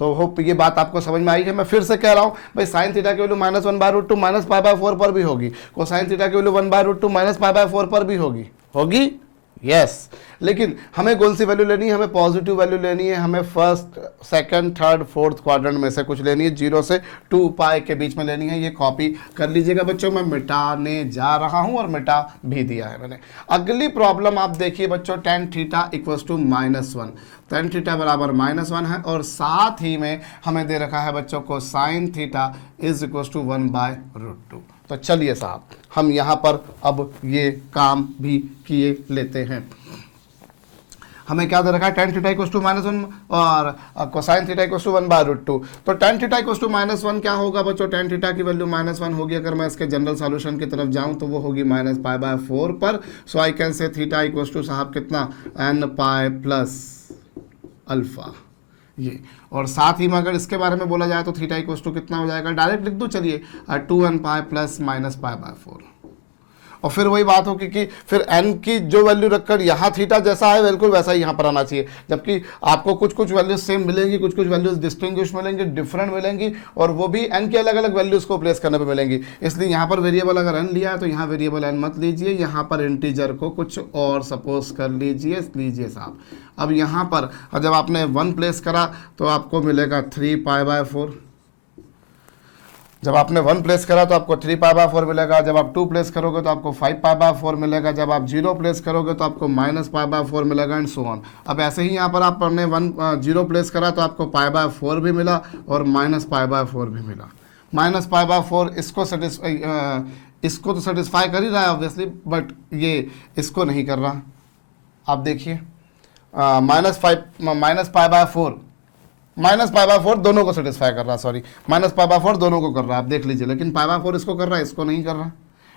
तो होप ये बात आपको समझ में आई है। मैं फिर से कह रहा हूँ भाई, साइन थीटा की वैल्यू -1/√2 -π/4 पर भी होगी, कोसाइन थीटा की वैल्यू 1/√2 -π/4 पर भी होगी यस। लेकिन हमें कौन सी वैल्यू लेनी है, हमें पॉजिटिव वैल्यू लेनी है, हमें first second third fourth quadrant में से कुछ लेनी है, 0 से 2π के बीच में लेनी है। ये कॉपी कर लीजिएगा बच्चों, मैं मिटाने जा रहा हूं और मिटा भी दिया है मैंने। अगली प्रॉब्लम आप देखिए बच्चों, tan theta equals to -1, tan theta बराबर -1 है, और साथ ही में हमें दे रखा है बच्चों को sine theta is equals to 1/√2। तो चलिए साहब, हम यहाँ पर अब ये काम भी किए लेते हैं। हमें क्या दे रखा है, tan थीटा इक्वल्स टू -1 और कोसाइन थीटा इक्वल्स टू 1/√2। तो tan थीटा इक्वल्स टू -1 क्या होगा बच्चों, tan थीटा की वैल्यू -1 होगी। अगर मैं इसके जनरल सॉल्यूशन की तरफ जाऊं तो वो होगी -π/4 पर। So I can say theta equals to साहब कितना, nπ प्लस अल्फा ये। और साथ ही में अगर इसके बारे में बोला जाए तो थीटा इक्वल्स टू कितना हो जाएगा, डायरेक्ट लिख दो चलिए, 2nπ प्लस -π/4। और फिर वही बात होगी कि फिर n की जो वैल्यू रखकर यहाँ थीटा जैसा है बिल्कुल वैसा ही यहाँ पर आना चाहिए, जबकि आपको कुछ कुछ वैल्यूज सेम मिलेंगी, कुछ कुछ वैल्यूज डिस्टिंग्विश मिलेंगी, डिफरेंट मिलेंगी, और वो भी n की अलग अलग वैल्यूज को प्लेस करने पे मिलेंगी। इसलिए यहाँ पर वेरिएबल अगर n लिया है तो यहाँ वेरिएबल n मत लीजिए, यहाँ पर इंटीजर को कुछ और सपोज कर लीजिए साहब। अब यहाँ पर जब आपने 1 प्लेस करा तो आपको मिलेगा 3π/4, जब आपने 1 प्लेस करा तो आपको 3π/4 मिलेगा, जब आप 2 प्लेस करोगे तो आपको 5π/4 मिलेगा, जब आप 0 प्लेस करोगे तो आपको -π/4 मिलेगा, एंड सो ऑन। अब ऐसे ही यहाँ पर आपने 0 प्लेस करा तो आपको π/4 भी मिला और -π/4 भी मिला। -π/4 इसको तो सेटिस्फाई कर ही रहा है ऑब्वियसली, बट ये इसको नहीं कर रहा। आप देखिए -π/4 दोनों को सेटिस्फाई कर रहा, सॉरी -π/4 दोनों को कर रहा है, आप देख लीजिए, लेकिन π/4 इसको कर रहा है, इसको नहीं कर रहा।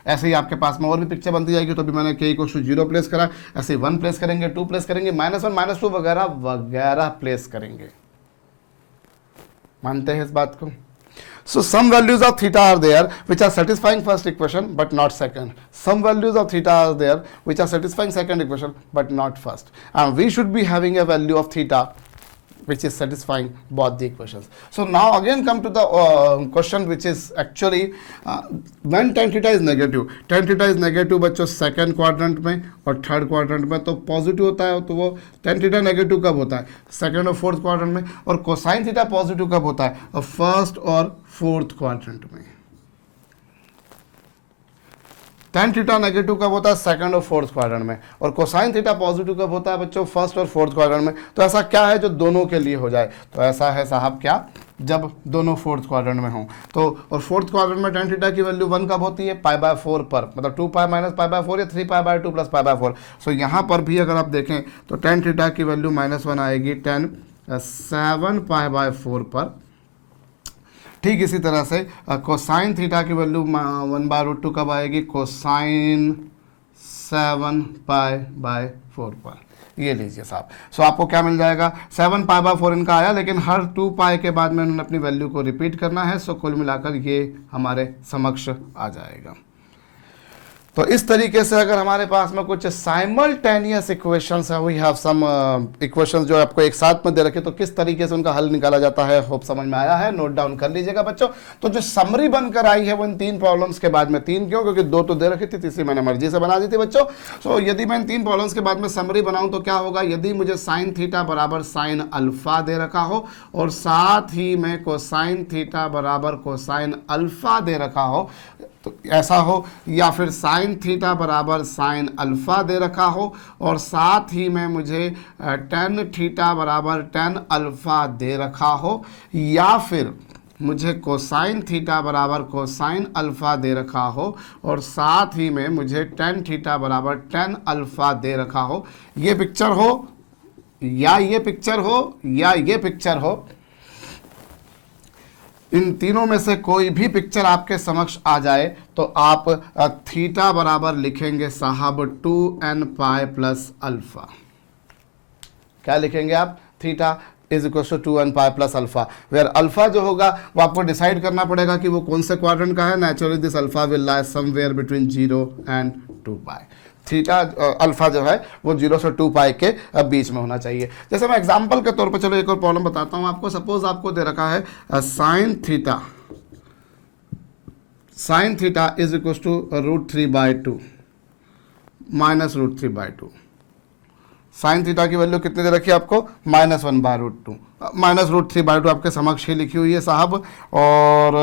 ऐसे ही आपके पास में और भी पिक्चर बनती जाएगी। तो अभी मैंने k इक्वल्स टू 0 प्लेस करा, ऐसे 1 प्लेस करेंगे, 2 प्लेस करेंगे, -1 -2 वगैरह वगैरह प्लेस करेंगे। मानते हैं इस बात को? So some values of theta are there which are satisfying first equation but not second. Some values of theta are there which are satisfying second equation but not first. And we should be having a value of theta which is satisfying both the equations. So now again come to the question which is actually when tan theta is negative. Tan theta is negative बच्चों second quadrant में और third quadrant में, तो positive होता है। तो वो tan theta negative कब होता है, सेकंड और फोर्थ क्वाड्रेंट में, और कोसाइन थीटा पॉजिटिव कब होता है, और फर्स्ट और फोर्थ क्वाड्रेंट में। tan थीटा नेगेटिव कब होता है, सेकंड और फोर्थ क्वाड्रेंट में, और कोसाइन थीटा पॉजिटिव कब होता है बच्चों, फर्स्ट और फोर्थ क्वाड्रेंट में। तो ऐसा क्या है जो दोनों के लिए हो जाए, तो ऐसा है साहब क्या, जब दोनों फोर्थ क्वाड्रेंट में हों। तो और फोर्थ क्वाड्रेंट में tan थीटा की वैल्यू 1 कब होती है, π/4 पर, मतलब 2π -π/4 या 3π/2 + π/4। सो यहाँ पर भी अगर आप देखें तो tan थीटा की वैल्यू -1 आएगी tan 7π/4 पर। ठीक इसी तरह से कोसाइन थीटा की वैल्यू 1/√2 कब आएगी, कोसाइन 7π/4 पर। ये लीजिए साहब। सो आपको क्या मिल जाएगा, 7π/4 इनका आया, लेकिन हर 2π के बाद में उन्होंने अपनी वैल्यू को रिपीट करना है। सो कुल मिलाकर ये हमारे समक्ष आ जाएगा। तो इस तरीके से अगर हमारे पास में कुछ साइमल्टेनियस इक्वेशंस है, वी हैव सम इक्वेशंस जो आपको एक साथ में दे रखे, तो किस तरीके से उनका हल निकाला जाता है, होप समझ में आया है, नोट डाउन कर लीजिएगा बच्चों। तो जो समरी बनकर आई है वो इन 3 प्रॉब्लम्स के बाद में, 3 क्यों, क्योंकि 2 तो दे रखी थी, तीसरी मैंने मर्जी से बना दी थी बच्चों। सो यदि मैं इन 3 प्रॉब्लम्स के बाद में समरी बनाऊं तो क्या होगा, यदि मुझे साइन थीटा बराबर साइन अल्फा दे रखा हो और साथ ही में कोसाइन थीटा बराबर कोसाइन अल्फा दे रखा हो, तो ऐसा हो, या फिर साइन थीटा बराबर साइन अल्फा दे रखा हो और साथ ही में मुझे tan थीटा बराबर tan अल्फा दे रखा हो, या फिर मुझे कोसाइन थीटा बराबर कोसाइन अल्फा दे रखा हो और साथ ही में मुझे tan थीटा बराबर tan अल्फा दे रखा हो। ये पिक्चर हो या ये पिक्चर हो या ये पिक्चर हो, इन तीनों में से कोई भी पिक्चर आपके समक्ष आ जाए तो आप थीटा बराबर लिखेंगे साहब 2n पाई प्लस अल्फा। क्या लिखेंगे आप? Theta is equal to 2n pi plus alpha, where alpha जो होगा वो आपको डिसाइड करना पड़ेगा कि वो कौन से क्वाड्रेंट का है। Naturally this alpha will lie somewhere between 0 and 2 pi. Theta alpha जो है वो 0 से 2 पाई के बीच में होना चाहिए। जैसे मैं एग्जांपल के तौर पे चलो एक और प्रॉब्लम बताता हूँ आपको। सपोज आपको दे रखा है sine theta is equal to √3/2 minus √3/2। Sine theta की वैल्यू कितनी दे रखी है आपको? -1/√2। माइनस √3/2 आपके समक्ष ही लिखी हुई है साहब। और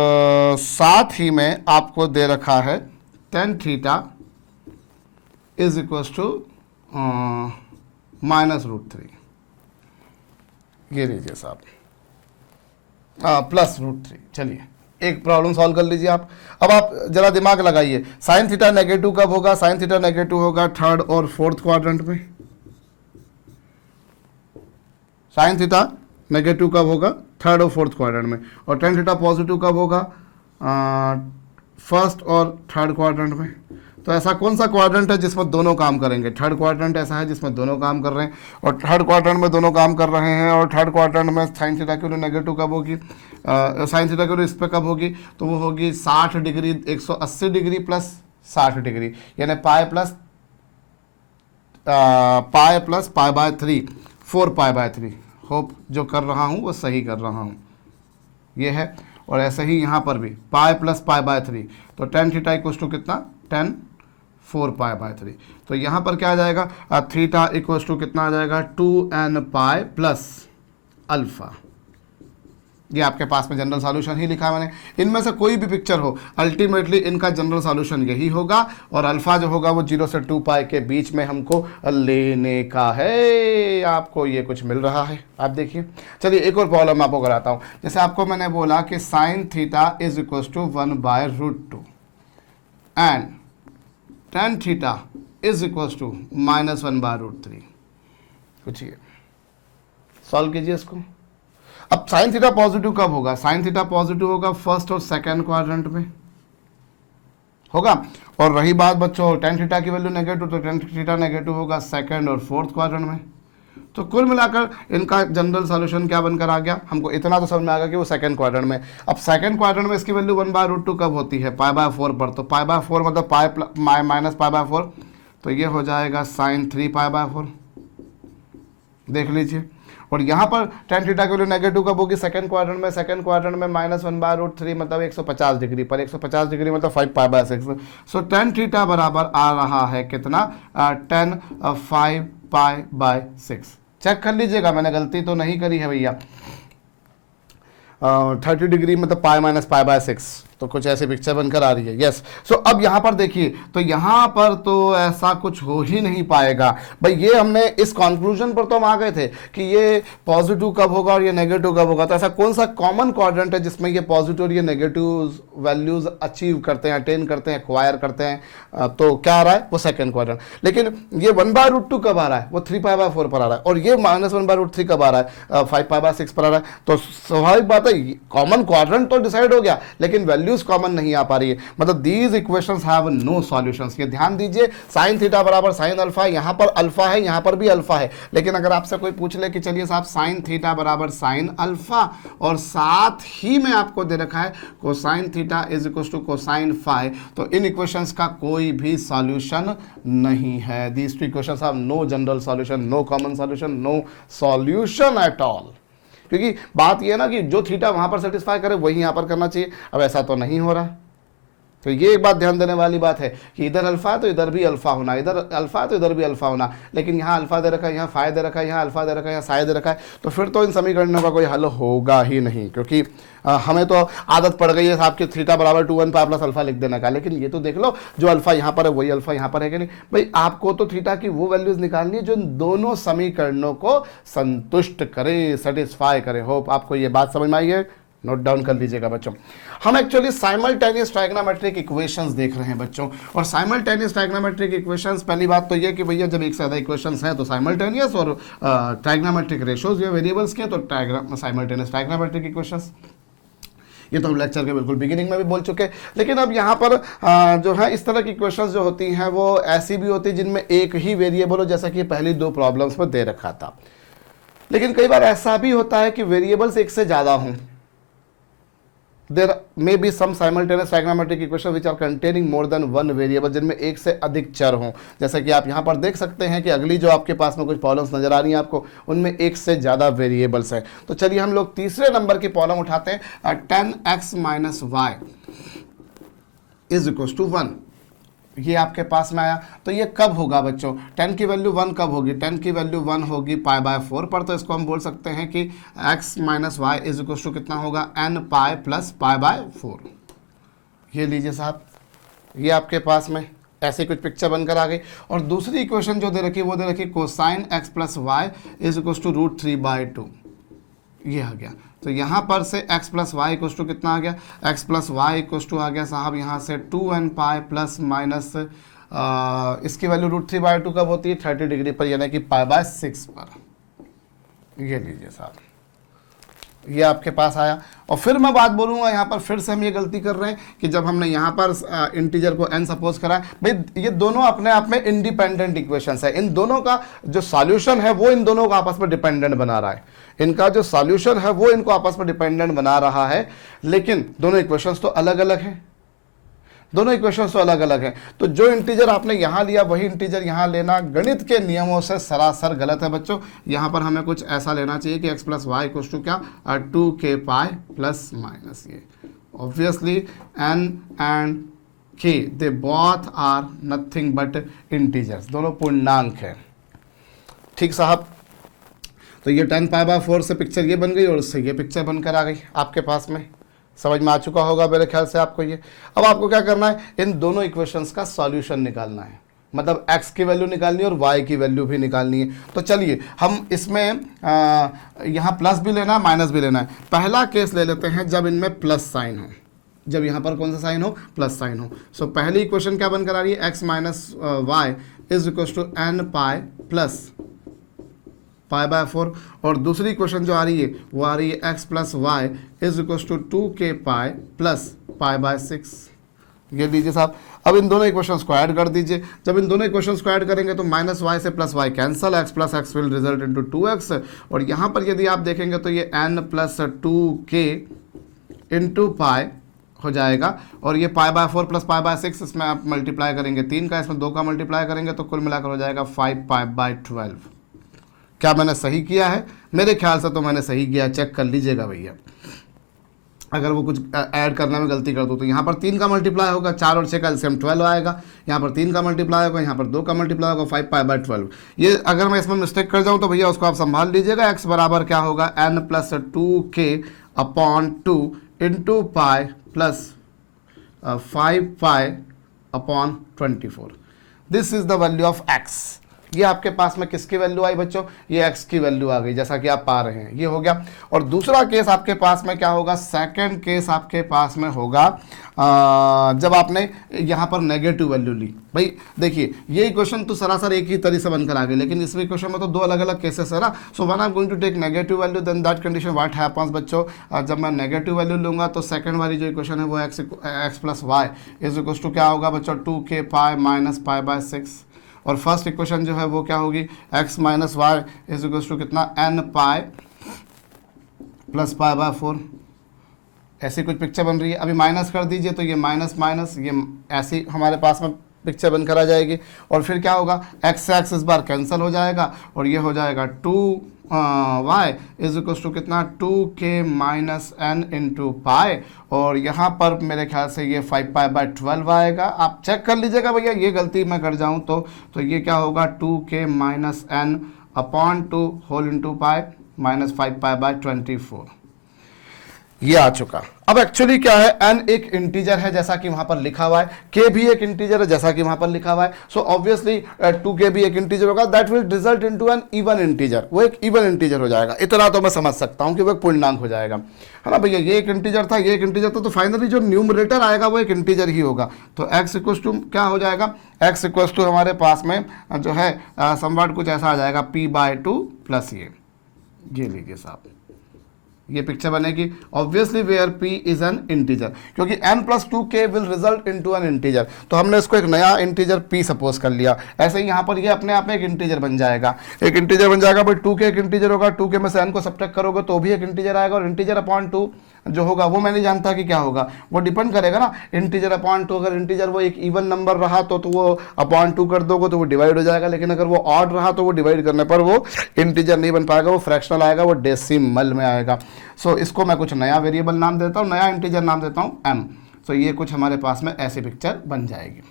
साथ ही में आपको दे रखा है tan theta is equal to -√3। ये लीजिए साहब +√3। चलिए एक प्रॉब्लम सॉल्व कर लीजिए आप। अब आप जरा दिमाग लगाइए, साइन थीटा नेगेटिव कब होगा? साइन थीटा नेगेटिव होगा थर्ड और फोर्थ क्वाड्रेंट में। साइन थीटा नेगेटिव कब होगा? थर्ड और फोर्थ क्वाड्रेंट में। और tan थीटा पॉजिटिव कब होगा? फर्स्ट और थर्ड क्वाड्रेंट में। तो ऐसा कौन सा क्वाड्रेंट है जिसमें दोनों काम करेंगे? थर्ड क्वाड्रेंट ऐसा है जिसमें दोनों काम कर रहे हैं। और थर्ड क्वाड्रेंट में दोनों काम कर रहे हैं और थर्ड क्वाड्रेंट में साइन थीटा की वैल्यू नेगेटिव कब होगी? साइन थीटा की वैल्यू इस पर कब होगी? तो वो होगी 60 डिग्री, 180 डिग्री प्लस 60 डिग्री, यानी पाई प्लस पाई/3, 4π/3। होप जो कर रहा हूँ वो सही कर रहा हूँ, ये है। और ऐसे ही यहाँ पर भी पाई प्लस पाई/3, तो tan थीटा इक्वल्स टू कितना? tan 4π/3। तो यहाँ पर क्या आ जाएगा? थीटा इक्वल्स टू कितना आ जाएगा? 2n pi plus alpha. ये आपके पास में जनरल सॉल्यूशन ही लिखा है मैंने। इनमें से कोई भी पिक्चर हो, अल्टीमेटली इनका जनरल सॉल्यूशन यही होगा। और अल्फा जो होगा वो 0 से 2 पाई के बीच में हमको लेने का है। आपको ये कुछ मिल रहा है, आप देखिए। चलिए एक और प्रॉब्लम आपको कराता हूँ। जैसे आपको मैंने बोला कि sine theta is equal to 1/√2 and tan theta is equal to -1/√3। पूछिए, सॉल्व कीजिए इसको। अब साइन थीटा पॉजिटिव कब होगा? साइन थीटा पॉजिटिव होगा फर्स्ट और सेकंड क्वाड्रेंट में होगा। और रही बात बच्चों tan थीटा की वैल्यू नेगेटिव, तो tan थीटा नेगेटिव होगा सेकंड और फोर्थ क्वाड्रेंट में। तो कुल मिलाकर इनका जनरल सॉल्यूशन क्या बनकर आ गया? हमको इतना तो समझ में आ गया कि वो सेकंड क्वाड्रेंट में। अब सेकंड क्वाड्रेंट में इसकी वैल्यू 1/√2 कब होती है? पाई/4 पर। तो पाई/4 मतलब पाई माइनस पाई/4, तो ये हो जाएगा sin 3 पाई/4। देख लीजिए। और यहाँ पर tan थीटा की वैल्यू नेगेटिव कब होगी? सेकंड क्वाड्रेंट में। सेकंड क्वाड्रेंट में -1/√3 मतलब 150 डिग्री पर। 150 डिग्री मतलब 5 पाई/6। सो tan थीटा बराबर आ रहा है कितना? tan 5 पाई/6। चेक कर लीजिएगा, मैंने गलती तो नहीं करी है भैया। 30 डिग्री मतलब पाई माइनस पाई/6, तो कुछ ऐसी पिक्चर बनकर आ रही है। यस। सो अब यहाँ पर देखिए, तो यहाँ पर तो ऐसा कुछ हो ही नहीं पाएगा भाई। ये हमने इस कंक्लूजन पर तो हम आ गए थे कि ये पॉजिटिव कब होगा और ये नेगेटिव कब होगा। तो ऐसा कौन सा कॉमन क्वाड्रेंट है जिसमें ये पॉजिटिव और ये नेगेटिव वैल्यूज अचीव करते हैं, अटेन करते हैं, एक्वायर करते हैं? तो क्या आ रहा है? वो सेकेंड क्वाड्रेंट। लेकिन ये 1/√2 कब आ रहा है? वो 3 पाई/4 पर आ रहा है। और ये -1/√3 कब आ रहा है? 5 पाई/6 पर आ रहा है। तो स्वाभाविक बात है कॉमन क्वाड्रेंट तो डिसाइड हो गया, लेकिन वैल्यूज कॉमन नहीं आ पा रही है। मतलब these equations have no solutions. ये ध्यान दीजिए, साइन थीटा बराबर साइन अल्फा, यहाँ पर अल्फा है, यहाँ पर भी अल्फा है। लेकिन अगर आपसे कोई पूछ ले कि चलिए साहब साइन थीटा बराबर साइन अल्फा और साथ ही में आपको दे रखा है cosine theta is equal to cosine phi, तो इन इक्वेशंस का कोई भी सॉल्यूशन नहीं है। These two equations have no general solution, no common solution, no solution at all. क्योंकि बात यह है ना कि जो थीटा वहां पर सेटिस्फाई करे वही यहां पर करना चाहिए। अब ऐसा तो नहीं हो रहा। तो ये एक बात ध्यान देने वाली बात है कि इधर अल्फा है तो इधर भी अल्फा होना, इधर अल्फा है तो इधर भी अल्फा होना। लेकिन यहाँ अल्फा दे रखा है, यहाँ फाई दे रखा है, यहाँ अल्फा दे रखा है, यहाँ साई दे रखा है। तो फिर तो इन समीकरणों का कोई हल होगा ही नहीं, क्योंकि हमें तो आदत पड़ गई है साहब कि थीटा बराबर 2n पाई प्लस अल्फा लिख देने का। लेकिन ये तो देख लो, जो अल्फा यहाँ पर है वही अल्फा यहाँ पर है कि नहीं भाई। आपको तो थीटा की वो वैल्यूज निकालनी है जो इन दोनों समीकरणों को संतुष्ट करे, सेटिस्फाई करे। होप आपको ये बात समझ में आई है। नोट डाउन कर लीजिएगा बच्चों। हम एक्चुअली साइमल्टेनियस ट्राइग्नोमेट्रिक इक्वेशंस देख रहे हैं बच्चों। और साइमल्टेनियस ट्राइग्नोमेट्रिक इक्वेशंस, पहली बात तो ये कि भैया जब एक से ज़्यादा इक्वेशंस हैं तो साइमल्टेनियस, और ट्राइग्नोमेट्रिक रेशियोज या वेरिएबल्स के तो साइमल्टेनियस ट्राइग्नोमेट्रिक इक्वेशंस। ये तो हम लेक्चर के बिल्कुल बिगिनिंग में भी बोल चुके हैं। लेकिन अब यहाँ पर जो है इस तरह की क्वेश्चंस जो होती हैं वो ऐसी भी होती है जिनमें एक ही वेरिएबल हो, जैसा कि पहली दो प्रॉब्लम्स में दे रखा था। लेकिन कई बार ऐसा भी होता है कि वेरिएबल्स एक से ज़्यादा हों। There may be some simultaneous trigonometric equation which are containing more than one variable, जिनमें एक से अधिक चर हों। जैसे कि आप यहाँ पर देख सकते हैं कि अगली जो आपके पास में कुछ प्रॉब्लम्स नजर आ रही हैं आपको, उनमें एक से ज़्यादा वेरिएबल्स हैं। तो चलिए हम लोग तीसरे नंबर की प्रॉब्लम उठाते हैं। 10x minus Y is equal to 1, ये आपके पास में आया। तो ये कब होगा बच्चों? 10 की वैल्यू 1 कब होगी? 10 की वैल्यू 1 होगी पाई बाय 4 पर। तो इसको हम बोल सकते हैं कि x minus Y is equal to कितना होगा? n pi plus pi by 4। ये लीजिए साहब, ये आपके पास में ऐसे कुछ पिक्चर बनकर आ गई। और दूसरी इक्वेशन जो दे रखी वो दे रखी cosine x plus Y is equal to root 3/2, ये आ गया। तो यहाँ पर से x plus Y equal to कितना आ गया? x plus Y equal to आ गया साहब यहाँ से 2n पाई प्लस माइनस इसकी वैल्यू रूट 3/2 कब होती है? 30 डिग्री पर, यानी कि पाई बाय 6 पर। ये लीजिए साहब, ये आपके पास आया। और फिर मैं बात बोलूँगा, यहाँ पर फिर से हम ये गलती कर रहे हैं कि जब हमने यहाँ पर इंटीजर को n सपोज करा, भाई ये दोनों अपने आप में इंडिपेंडेंट इक्वेशंस है। इन दोनों का जो सॉल्यूशन है वो इन दोनों को आपस में डिपेंडेंट बना रहा है। इनका जो सॉल्यूशन है वो इनको आपस में डिपेंडेंट बना रहा है, लेकिन दोनों इक्वेशंस तो अलग अलग हैं। दोनों इक्वेशंस तो अलग अलग हैं। तो जो इंटीजर आपने यहाँ लिया वही इंटीजर यहाँ लेना गणित के नियमों से सरासर गलत है बच्चों। यहाँ पर हमें कुछ ऐसा लेना चाहिए कि x plus Y equal to क्या? 2k पाई प्लस माइनस ये। Obviously n and k they both are nothing but integers, दोनों पूर्णांक है। ठीक साहब, तो ये 10 पाई बाय 4 से पिक्चर ये बन गई और उससे ये पिक्चर बनकर आ गई आपके पास में। समझ में आ चुका होगा मेरे ख्याल से आपको ये। अब आपको क्या करना है? इन दोनों इक्वेशंस का सॉल्यूशन निकालना है, मतलब x की वैल्यू निकालनी है और y की वैल्यू भी निकालनी है। तो चलिए हम इसमें यहाँ प्लस भी लेना है माइनस भी लेना है। पहला केस ले लेते हैं जब इनमें प्लस साइन हो, जब यहाँ पर कौन सा साइन हो? प्लस साइन हो। सो पहली इक्वेशन क्या बनकर आ रही है? x minus Y is equal to n pi plus pi by 4। और दूसरी इक्वेशन जो आ रही है वो आ रही है x plus Y is equal to 2k pi plus pi by 6। ये लीजिए साहब, अब इन दोनों इक्वेशंस को ऐड कर दीजिए। जब इन दोनों इक्वेशंस को ऐड करेंगे तो माइनस वाई से plus y cancel, x plus x will result into 2x। और यहाँ पर यदि आप देखेंगे तो ये n plus 2k into pi हो जाएगा। और ये पाई बाय 4 प्लस पाई बाय 6, इसमें आप मल्टीप्लाई करेंगे 3 का, इसमें 2 का मल्टीप्लाई करेंगे तो कुल मिलाकर हो जाएगा 5 पाई बाय 12। क्या मैंने सही किया है? मेरे ख्याल से तो मैंने सही किया, चेक कर लीजिएगा भैया। अगर वो कुछ ऐड करने में गलती कर दो तो यहाँ पर 3 का मल्टीप्लाई होगा, 4 और 6 का एलसीएम 12 आएगा। यहाँ पर 3 का मल्टीप्लाई होगा, यहाँ पर 2 का मल्टीप्लाई होगा, 5 पाई बाय 12। ये अगर मैं इसमें मिस्टेक कर जाऊँ तो भैया उसको आप संभाल लीजिएगा। x बराबर क्या होगा? n plus 2k upon 2 into pi plus 5 pi upon 24। This is the value of x। ये आपके पास में किसकी वैल्यू आई बच्चों? ये x की वैल्यू आ गई, जैसा कि आप पा रहे हैं। ये हो गया। और दूसरा केस आपके पास में क्या होगा? सेकंड केस आपके पास में होगा जब आपने यहाँ पर नेगेटिव वैल्यू ली। भाई देखिए, ये इक्वेशन तो सरासर एक ही तरीके से बनकर आ गई, लेकिन इस इक्वेशन में तो दो अलग अलग केसेस है ना। So when I am going to take negative value then that condition what happens बच्चों, जब मैं नेगेटिव वैल्यू लूंगा तो सेकंड वाली जो इक्वेशन है वो x plus Y is equal to क्या होगा बच्चों? 2k pi minus pi by 6। और फर्स्ट इक्वेशन जो है वो क्या होगी? x minus Y is equal to कितना? n pi plus pi by 4। ऐसी कुछ पिक्चर बन रही है। अभी माइनस कर दीजिए तो ये माइनस माइनस ये ऐसी हमारे पास में पिक्चर बनकर आ जाएगी। और फिर क्या होगा? x से x इस बार कैंसिल हो जाएगा और ये हो जाएगा 2y इज इक्वल टू कितना? 2k minus n into pi. और यहाँ पर मेरे ख्याल से ये 5 पाई बाय 12 आएगा। आप चेक कर लीजिएगा भैया, ये गलती मैं कर जाऊँ तो ये क्या होगा? 2k minus n upon 2 whole into pi minus 5 pi by 24। ये आ चुका। अब एक्चुअली क्या है? n एक इंटीजर है जैसा कि वहां पर लिखा हुआ है, k भी एक इंटीजर है जैसा कि वहां पर लिखा हुआ है। सो ऑब्वियसली 2k भी एक इंटीजर होगा, that will result into an even integer. वो एक इवन इंटीजर हो जाएगा। इतना तो मैं समझ सकता हूं कि वो एक पूर्णांक हो जाएगा, है ना भैया। ये एक इंटीजर था, ये एक इंटीजर था, तो फाइनली जो न्यूमरेटर आएगा वो एक इंटीजर ही होगा। तो x इक्वल टू क्या हो जाएगा? x इक्वल टू हमारे पास में जो है समवाट कुछ ऐसा आ जाएगा p बाय 2 प्लस ये लीजिए साहब, ये पिक्चर बनेगी obviously where p is an integer, क्योंकि n plus 2k will result into an integer, तो हमने इसको एक नया इंटीजर p सपोज कर लिया। ऐसे ही यहाँ पर ये अपने आप में एक इंटीजर बन जाएगा, एक इंटीजर बन जाएगा भाई 2k एक इंटीजर होगा, 2k में से n को सब्ट्रैक्ट करोगे तो भी एक इंटीजर आएगा, और इंटीजर अपॉन 2 जो होगा वो मैं नहीं जानता कि क्या होगा, वो डिपेंड करेगा ना इंटीजर अपॉन 2। अगर इंटीजर वो एक इवन नंबर रहा तो वो अपॉन 2 कर दोगे तो वो डिवाइड हो जाएगा, लेकिन अगर वो ऑड रहा तो वो डिवाइड करने पर वो इंटीजर नहीं बन पाएगा, वो फ्रैक्शनल आएगा, वो डेसिमल में आएगा। सो इसको मैं कुछ नया वेरिएबल नाम देता हूँ, नया इंटीजर नाम देता हूँ m। सो ये कुछ हमारे पास में ऐसी पिक्चर बन जाएगी।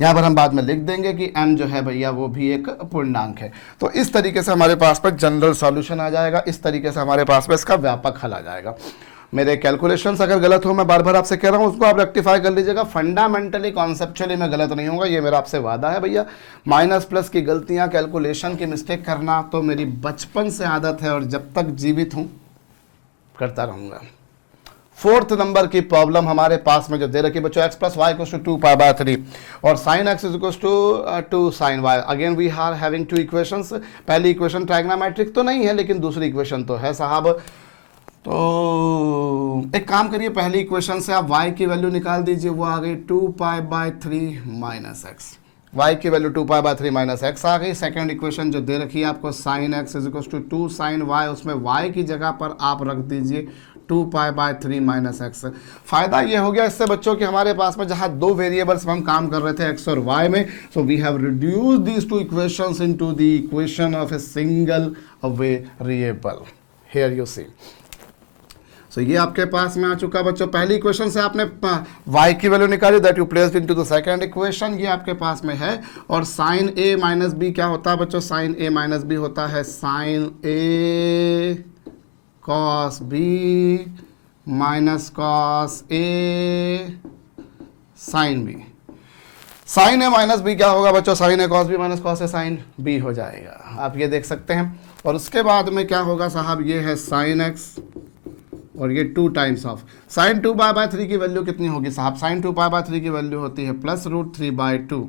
यहाँ पर हम बाद में लिख देंगे कि m जो है भैया वो भी एक पूर्णांक है। तो इस तरीके से हमारे पास में जनरल सॉल्यूशन आ जाएगा, इस तरीके से हमारे पास में इसका व्यापक हल आ जाएगा। मेरे कैलकुलेशंस अगर गलत हो, मैं बार बार आपसे कह रहा हूँ, उसको आप रेक्टिफाई कर लीजिएगा। फंडामेंटली कॉन्सेप्चुअली मैं गलत नहीं होगा, ये मेरा आपसे वादा है भैया। माइनस प्लस की गलतियाँ, कैलकुलेशन की मिस्टेक करना तो मेरी बचपन से आदत है और जब तक जीवित हूँ करता रहूँगा। 4th नंबर की प्रॉब्लम हमारे पास में जो दे रखी बच्चों, x plus Y equals to 2π/3 और sine x is equals to 2 sine Y. Again we are having 2 equations. पहली इक्वेशन ट्राइग्नोमेट्रिक तो नहीं है, लेकिन दूसरी इक्वेशन तो है साहब। तो एक काम करिए, पहली इक्वेशन से आप y की वैल्यू निकाल दीजिए, वो आ गई 2π/3 माइनस एक्स। y की वैल्यू 2π/3 माइनस एक्स आ गई। सेकंड इक्वेशन जो दे रखी है आपको, sine x is equals to 2 sine y, उसमें y की जगह पर आप रख दीजिए 2π/3 माइनस एक्स। फायदा ये हो गया इससे बच्चों कि हमारे पास में जहां दो वेरिएबल्स में हम काम कर रहे थे x और y में, so we have reduce these two equations into the equation of a single variable. Here you see. So ये आपके पास में आ चुका बच्चों। पहली इक्वेशन से आपने y की वैल्यू निकाली, that you placed into the second equation, ये आपके पास में है। और साइन a माइनस बी क्या होता है बच्चों, साइन a माइनस बी होता है sine a cos b minus cos a sine b. Sine a minus b क्या होगा बच्चों, sine a cos b minus cos a sine b हो जाएगा, आप ये देख सकते हैं। और उसके बाद में क्या होगा साहब, ये है साइन एक्स और ये 2 टाइम्स ऑफ साइन 2π/3 की वैल्यू कितनी होगी साहब, साइन 2π/3 की वैल्यू होती है +√3/2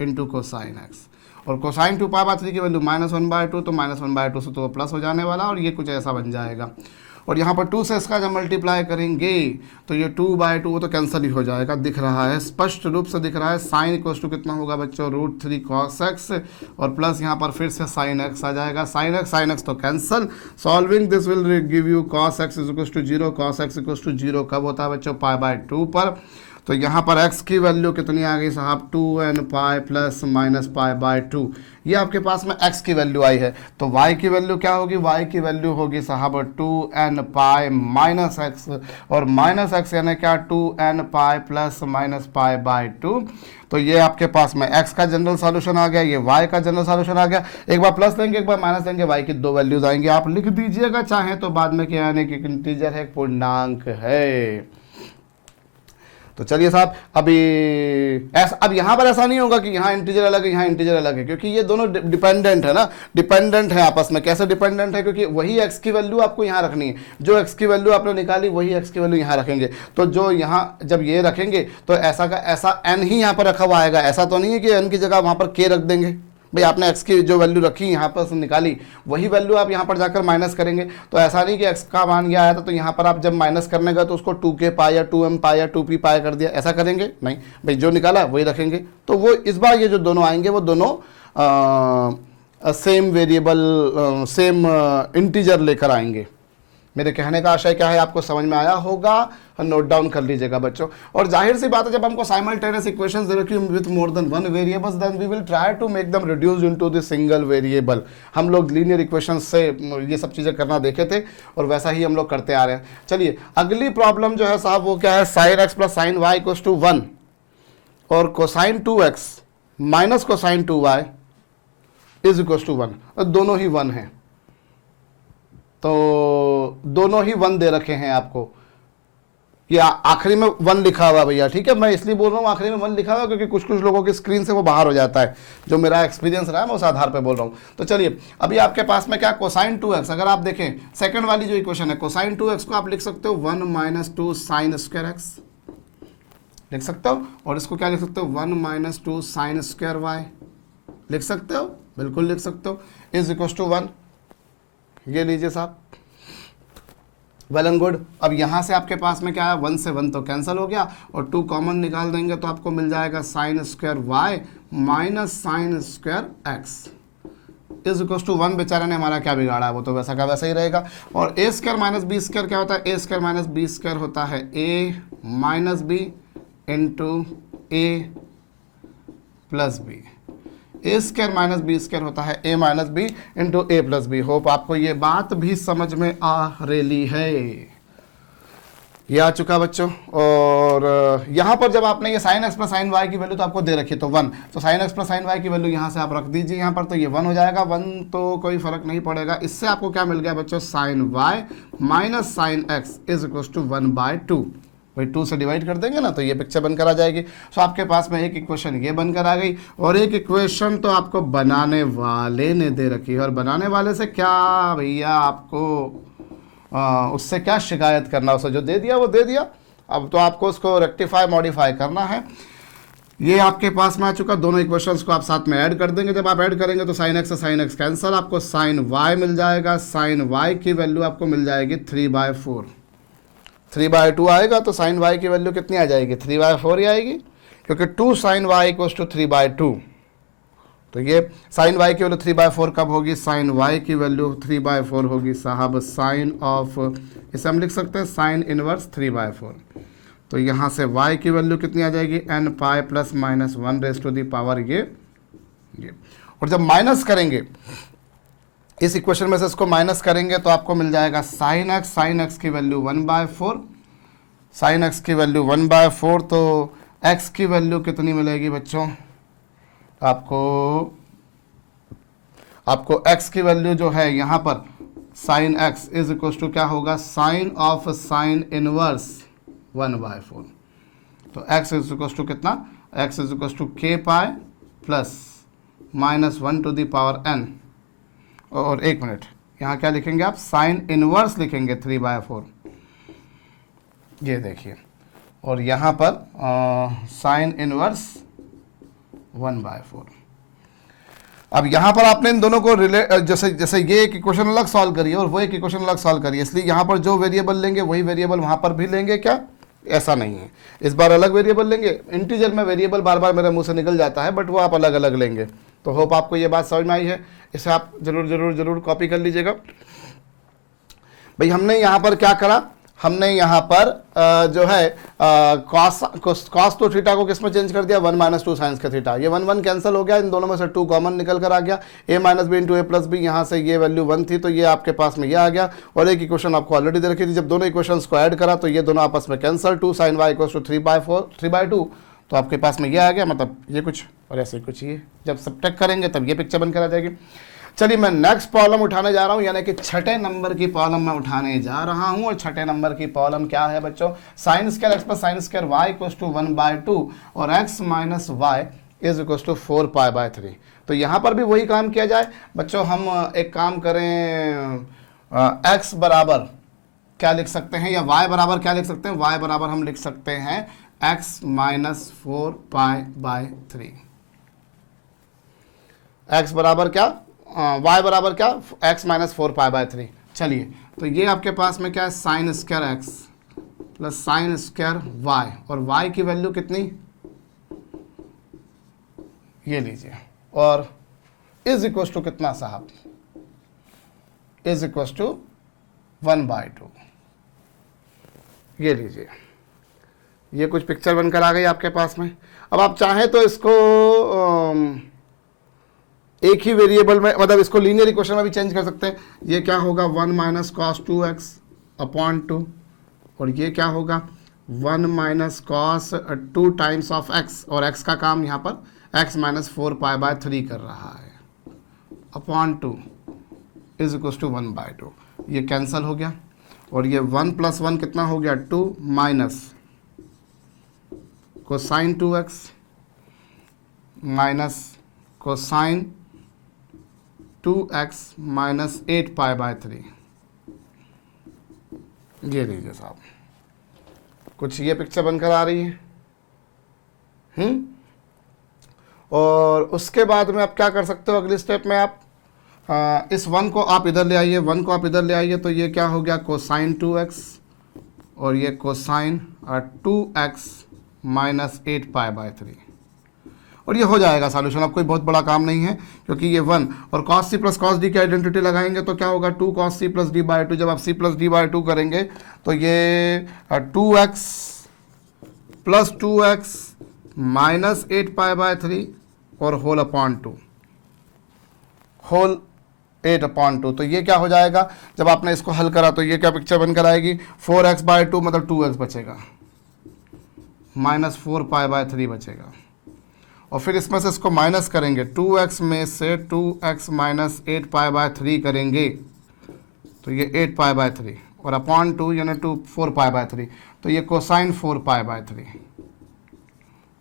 इंटू कोसाइन एक्स। और कोसाइन 2π/3 की वैल्यू -1/2, तो -1/2 से तो प्लस हो जाने वाला, और ये कुछ ऐसा बन जाएगा। और यहाँ पर 2 से इसका जब मल्टीप्लाई करेंगे तो ये 2/2 वो तो कैंसिल ही हो जाएगा, दिख रहा है, स्पष्ट रूप से दिख रहा है। साइन इक्वल्स टू कितना होगा बच्चों, √3 cos x, और प्लस यहाँ पर फिर से साइन x आ जाएगा। साइन x तो cancel. Solving this will give you cos x is equals to 0। cos x equals to 0 कब होता है बच्चों, π/2 पर। तो यहाँ पर x की वैल्यू कितनी आ गई साहब, 2nπ प्लस माइनस π/2। ये आपके पास में x की वैल्यू आई है। तो y की वैल्यू क्या होगी, y की वैल्यू होगी साहब 2nπ माइनस एक्स, और माइनस एक्स यानी क्या, 2nπ प्लस माइनस π/2। तो ये आपके पास में x का जनरल सॉल्यूशन आ गया, ये y का जनरल सॉल्यूशन आ गया। एक बार प्लस लेंगे, एक बार माइनस लेंगे, y की 2 वैल्यूज आएंगी। आप लिख दीजिएगा चाहें तो बाद में, क्या यानी कि इंटीजर है, पूर्णांक है। तो चलिए साहब, अभी ऐसा, अब यहाँ पर ऐसा नहीं होगा कि यहाँ इंटीजर अलग है, यहाँ इंटीजर अलग है, क्योंकि ये दोनों डिपेंडेंट है ना, डिपेंडेंट है आपस में। कैसे डिपेंडेंट है, क्योंकि वही x की वैल्यू आपको यहाँ रखनी है, जो x की वैल्यू आपने निकाली वही x की वैल्यू यहाँ रखेंगे। तो जो यहाँ जब ये रखेंगे तो ऐसा का ऐसा n ही यहाँ पर रखा हुआ आएगा। ऐसा तो नहीं है कि n की जगह वहाँ पर k रख देंगे। भाई आपने x की जो वैल्यू रखी यहाँ पर निकाली, वही वैल्यू आप यहाँ पर जाकर माइनस करेंगे। तो ऐसा नहीं कि x का मान यह आया था तो यहाँ पर आप जब माइनस करने गए तो उसको 2k पाई या 2m पाई या 2p पाई कर दिया, ऐसा करेंगे नहीं। भाई जो निकाला वही रखेंगे। तो वो इस बार ये जो दोनों आएंगे वो दोनों सेम वेरिएबल, सेम इंटीजर लेकर आएंगे। मेरे कहने का आशय क्या है, आपको समझ में आया होगा, नोट डाउन कर लीजिएगा बच्चों। और जाहिर सी बात है, जब हमको साइमल्टेनियस इक्वेशंस दे रखी with more than one variables, then we will try to make them reduce into the single variable. हम लोग लीनियर इक्वेशंस से ये सब चीज़ें करना देखे थे और वैसा ही हम लोग करते आ रहे हैं। चलिए अगली प्रॉब्लम जो है साहब वो क्या है, sine x plus sine y equals to 1 और cosine 2x minus cosine 2y is equals to 1। दोनों ही 1 हैं, तो दोनों ही 1 दे रखे हैं आपको। ये आखिरी में 1 लिखा हुआ भैया, ठीक है। मैं इसलिए बोल रहा हूँ आखिरी में 1 लिखा हुआ क्योंकि कुछ कुछ लोगों की स्क्रीन से वो बाहर हो जाता है। जो मेरा एक्सपीरियंस रहा है मैं उस आधार पे बोल रहा हूँ। तो चलिए अभी आपके पास में क्या, कोसाइन 2x, अगर आप देखें सेकंड वाली जो इक्वेशन है, कोसाइन 2x को आप लिख सकते हो 1 माइनस 2 साइन स्क्वायर एक्स लिख सकते हो, और इसको क्या लिख सकते हो, 1 माइनस 2 साइन स्क्वायर वाई लिख सकते हो, बिल्कुल लिख सकते हो, इज इक्वल टू 1। ये लीजिए साहब, वेल एंड गुड। अब यहाँ से आपके पास में क्या है, 1 से 1 तो कैंसिल हो गया और 2 कॉमन निकाल देंगे तो आपको मिल जाएगा sine square y minus sine square x is equal to 1। बेचारे ने हमारा क्या बिगाड़ा है, वो तो वैसा का वैसा ही रहेगा। और ए स्क्वायर माइनस बी स्क्वायर क्या होता है, ए स्क्वायर माइनस बी स्क्वायर होता है ए minus b into a plus B. A square minus B square होता है ए minus b into a plus B. Hope आपको ये बात भी समझ में आ रही है। ये आ चुका बच्चों। और यहाँ पर जब आपने ये sine x plus sine y की वैल्यू तो आपको दे रखी तो 1, तो sine x plus sine y की वैल्यू यहाँ से आप रख दीजिए यहाँ पर, तो ये 1 हो जाएगा। 1 तो कोई फर्क नहीं पड़ेगा। इससे आपको क्या मिल गया बच्चों, sine y minus sine x is equal to 1/2। भाई 2 से डिवाइड कर देंगे ना तो ये पिक्चर बनकर आ जाएगी। सो आपके पास में एक इक्वेशन ये बनकर आ गई और एक इक्वेशन तो आपको बनाने वाले ने दे रखी है। और बनाने वाले से क्या भैया आपको उससे क्या शिकायत करना, उसे जो दे दिया वो दे दिया। अब तो आपको उसको रेक्टिफाई मॉडिफाई करना है। ये आपके पास में आ चुका। दोनों इक्वेशंस को आप साथ में ऐड कर देंगे। जब आप ऐड करेंगे तो साइन एक्स से साइन एक्स कैंसिल, आपको साइन वाई मिल जाएगा। साइन वाई की वैल्यू आपको मिल जाएगी 3/4। 3/2 आएगा तो साइन वाई की वैल्यू कितनी आ जाएगी, 3/4 ही आएगी, क्योंकि 2 साइन वाई इक्वल्स टू 3/2। तो ये साइन वाई की वैल्यू 3/4 कब होगी, साइन वाई की वैल्यू 3/4 होगी साहब साइन ऑफ, इसे हम लिख सकते हैं साइन इनवर्स 3/4। तो यहाँ से y की वैल्यू कितनी आ जाएगी, n pi plus minus 1 raise to the power ये। और जब माइनस करेंगे इस इक्वेशन में से इसको माइनस करेंगे तो आपको मिल जाएगा साइन एक्स की वैल्यू 1/4, साइन एक्स की वैल्यू 1/4। तो x की वैल्यू कितनी मिलेगी बच्चों, आपको x की वैल्यू जो है यहाँ पर sine x is equal to क्या होगा, साइन ऑफ साइन इनवर्स 1/4। तो x इज इक्वल टू कितना, x is equal to k pi plus minus 1 to the power n। और एक मिनट, यहाँ क्या लिखेंगे आप, साइन इनवर्स लिखेंगे 3/4, ये देखिए। और यहाँ पर साइन इनवर्स 1/4। अब यहाँ पर आपने इन दोनों को जैसे ये एक इक्वेशन अलग सॉल्व करिए और वो एक इक्वेशन अलग सॉल्व करिए, इसलिए यहाँ पर जो वेरिएबल लेंगे वही वेरिएबल वहाँ पर भी लेंगे क्या, ऐसा नहीं है। इस बार अलग वेरिएबल लेंगे। इंटीजर में वेरिएबल बार बार मेरे मुंह से निकल जाता है, बट वो आप अलग अलग लेंगे। तो होप आपको ये बात समझ में आई है। इसे आप जरूर जरूर जरूर कॉपी कर लीजिएगा। भाई हमने यहाँ पर क्या करा, हमने यहाँ पर जो है कॉस टू थीटा को किस में चेंज कर दिया, 1 माइनस 2 साइंस का थीटा। ये 1 1 कैंसिल हो गया, इन दोनों में से 2 कॉमन निकल कर आ गया। a minus b into a plus b, यहाँ से ये वैल्यू 1 थी तो ये आपके पास में ये आ गया। और एक इक्वेशन आपको ऑलरेडी दे रखी थी, जब दोनों इक्वेशंस को ऐड करा तो ये दोनों आपस में cancel, 2 sine y equals to 3/2, तो आपके पास में ये आ गया, मतलब ये कुछ और ऐसे कुछ ये जब सब्ट्रैक्ट करेंगे तब ये पिक्चर बनकर आ जाएगी। चलिए मैं नेक्स्ट प्रॉब्लम उठाने जा रहा हूं, यानी कि 6ठे नंबर की प्रॉब्लम मैं उठाने जा रहा हूं। और 6ठे नंबर की प्रॉब्लम क्या है बच्चों, sine square X plus sine square Y equals to 1/2 और x minus Y is equals to 4π/3। तो यहाँ पर भी वही काम किया जाए बच्चों। हम एक काम करें, x बराबर क्या लिख सकते हैं या y बराबर क्या लिख सकते हैं, y बराबर हम लिख सकते हैं x माइनस 4π/3। x बराबर क्या, y बराबर क्या, x माइनस 4π/3। चलिए तो ये आपके पास में क्या है, sine square x plus sine square y, और y की वैल्यू कितनी, ये लीजिए। और इज इक्वल टू कितना साहब, इज इक्वल टू 1/2, ये लीजिए। ये कुछ पिक्चर बनकर आ गई आपके पास में। अब आप चाहें तो इसको एक ही वेरिएबल में, मतलब इसको लीनियर इक्वेशन में भी चेंज कर सकते हैं। ये क्या होगा, 1 माइनस कॉस 2x अपॉन 2, और ये क्या होगा 1 minus cos 2 times of x, और x का काम यहाँ पर x माइनस 4π/3 कर रहा है, अपॉन 2 इज इक्वल टू 1/2। ये कैंसिल हो गया और ये 1 प्लस 1 कितना हो गया, 2 minus cosine 2x minus cosine 2x minus 8π/3। ये लीजिए साहब, कुछ ये पिक्चर बनकर आ रही है। और उसके बाद में आप क्या कर सकते हो, अगली स्टेप में आप इस 1 को आप इधर ले आइए, 1 को आप इधर ले आइए, तो ये क्या हो गया कोसाइन 2x और ये कोसाइन 2x माइनस 8π/3 और ये हो जाएगा सॉल्यूशन। अब कोई बहुत बड़ा काम नहीं है क्योंकि ये 1 और cos c plus cos d की आइडेंटिटी लगाएंगे तो क्या होगा 2 cos c प्लस d/2। जब आप c प्लस d/2 करेंगे तो ये 2x प्लस 2x माइनस 8π/3 और होल अपॉन 2 होल 8/2। तो ये क्या हो जाएगा जब आपने इसको हल करा तो ये क्या पिक्चर बनकर आएगी 4x/2 मतलब 2x बचेगा माइनस 4π/3 बचेगा और फिर इसमें से इसको माइनस करेंगे 2x में से 2x माइनस 8π/3 करेंगे तो ये 8π/3 और अपॉन 2 यानी 4π/3 तो ये कोसाइन 4π/3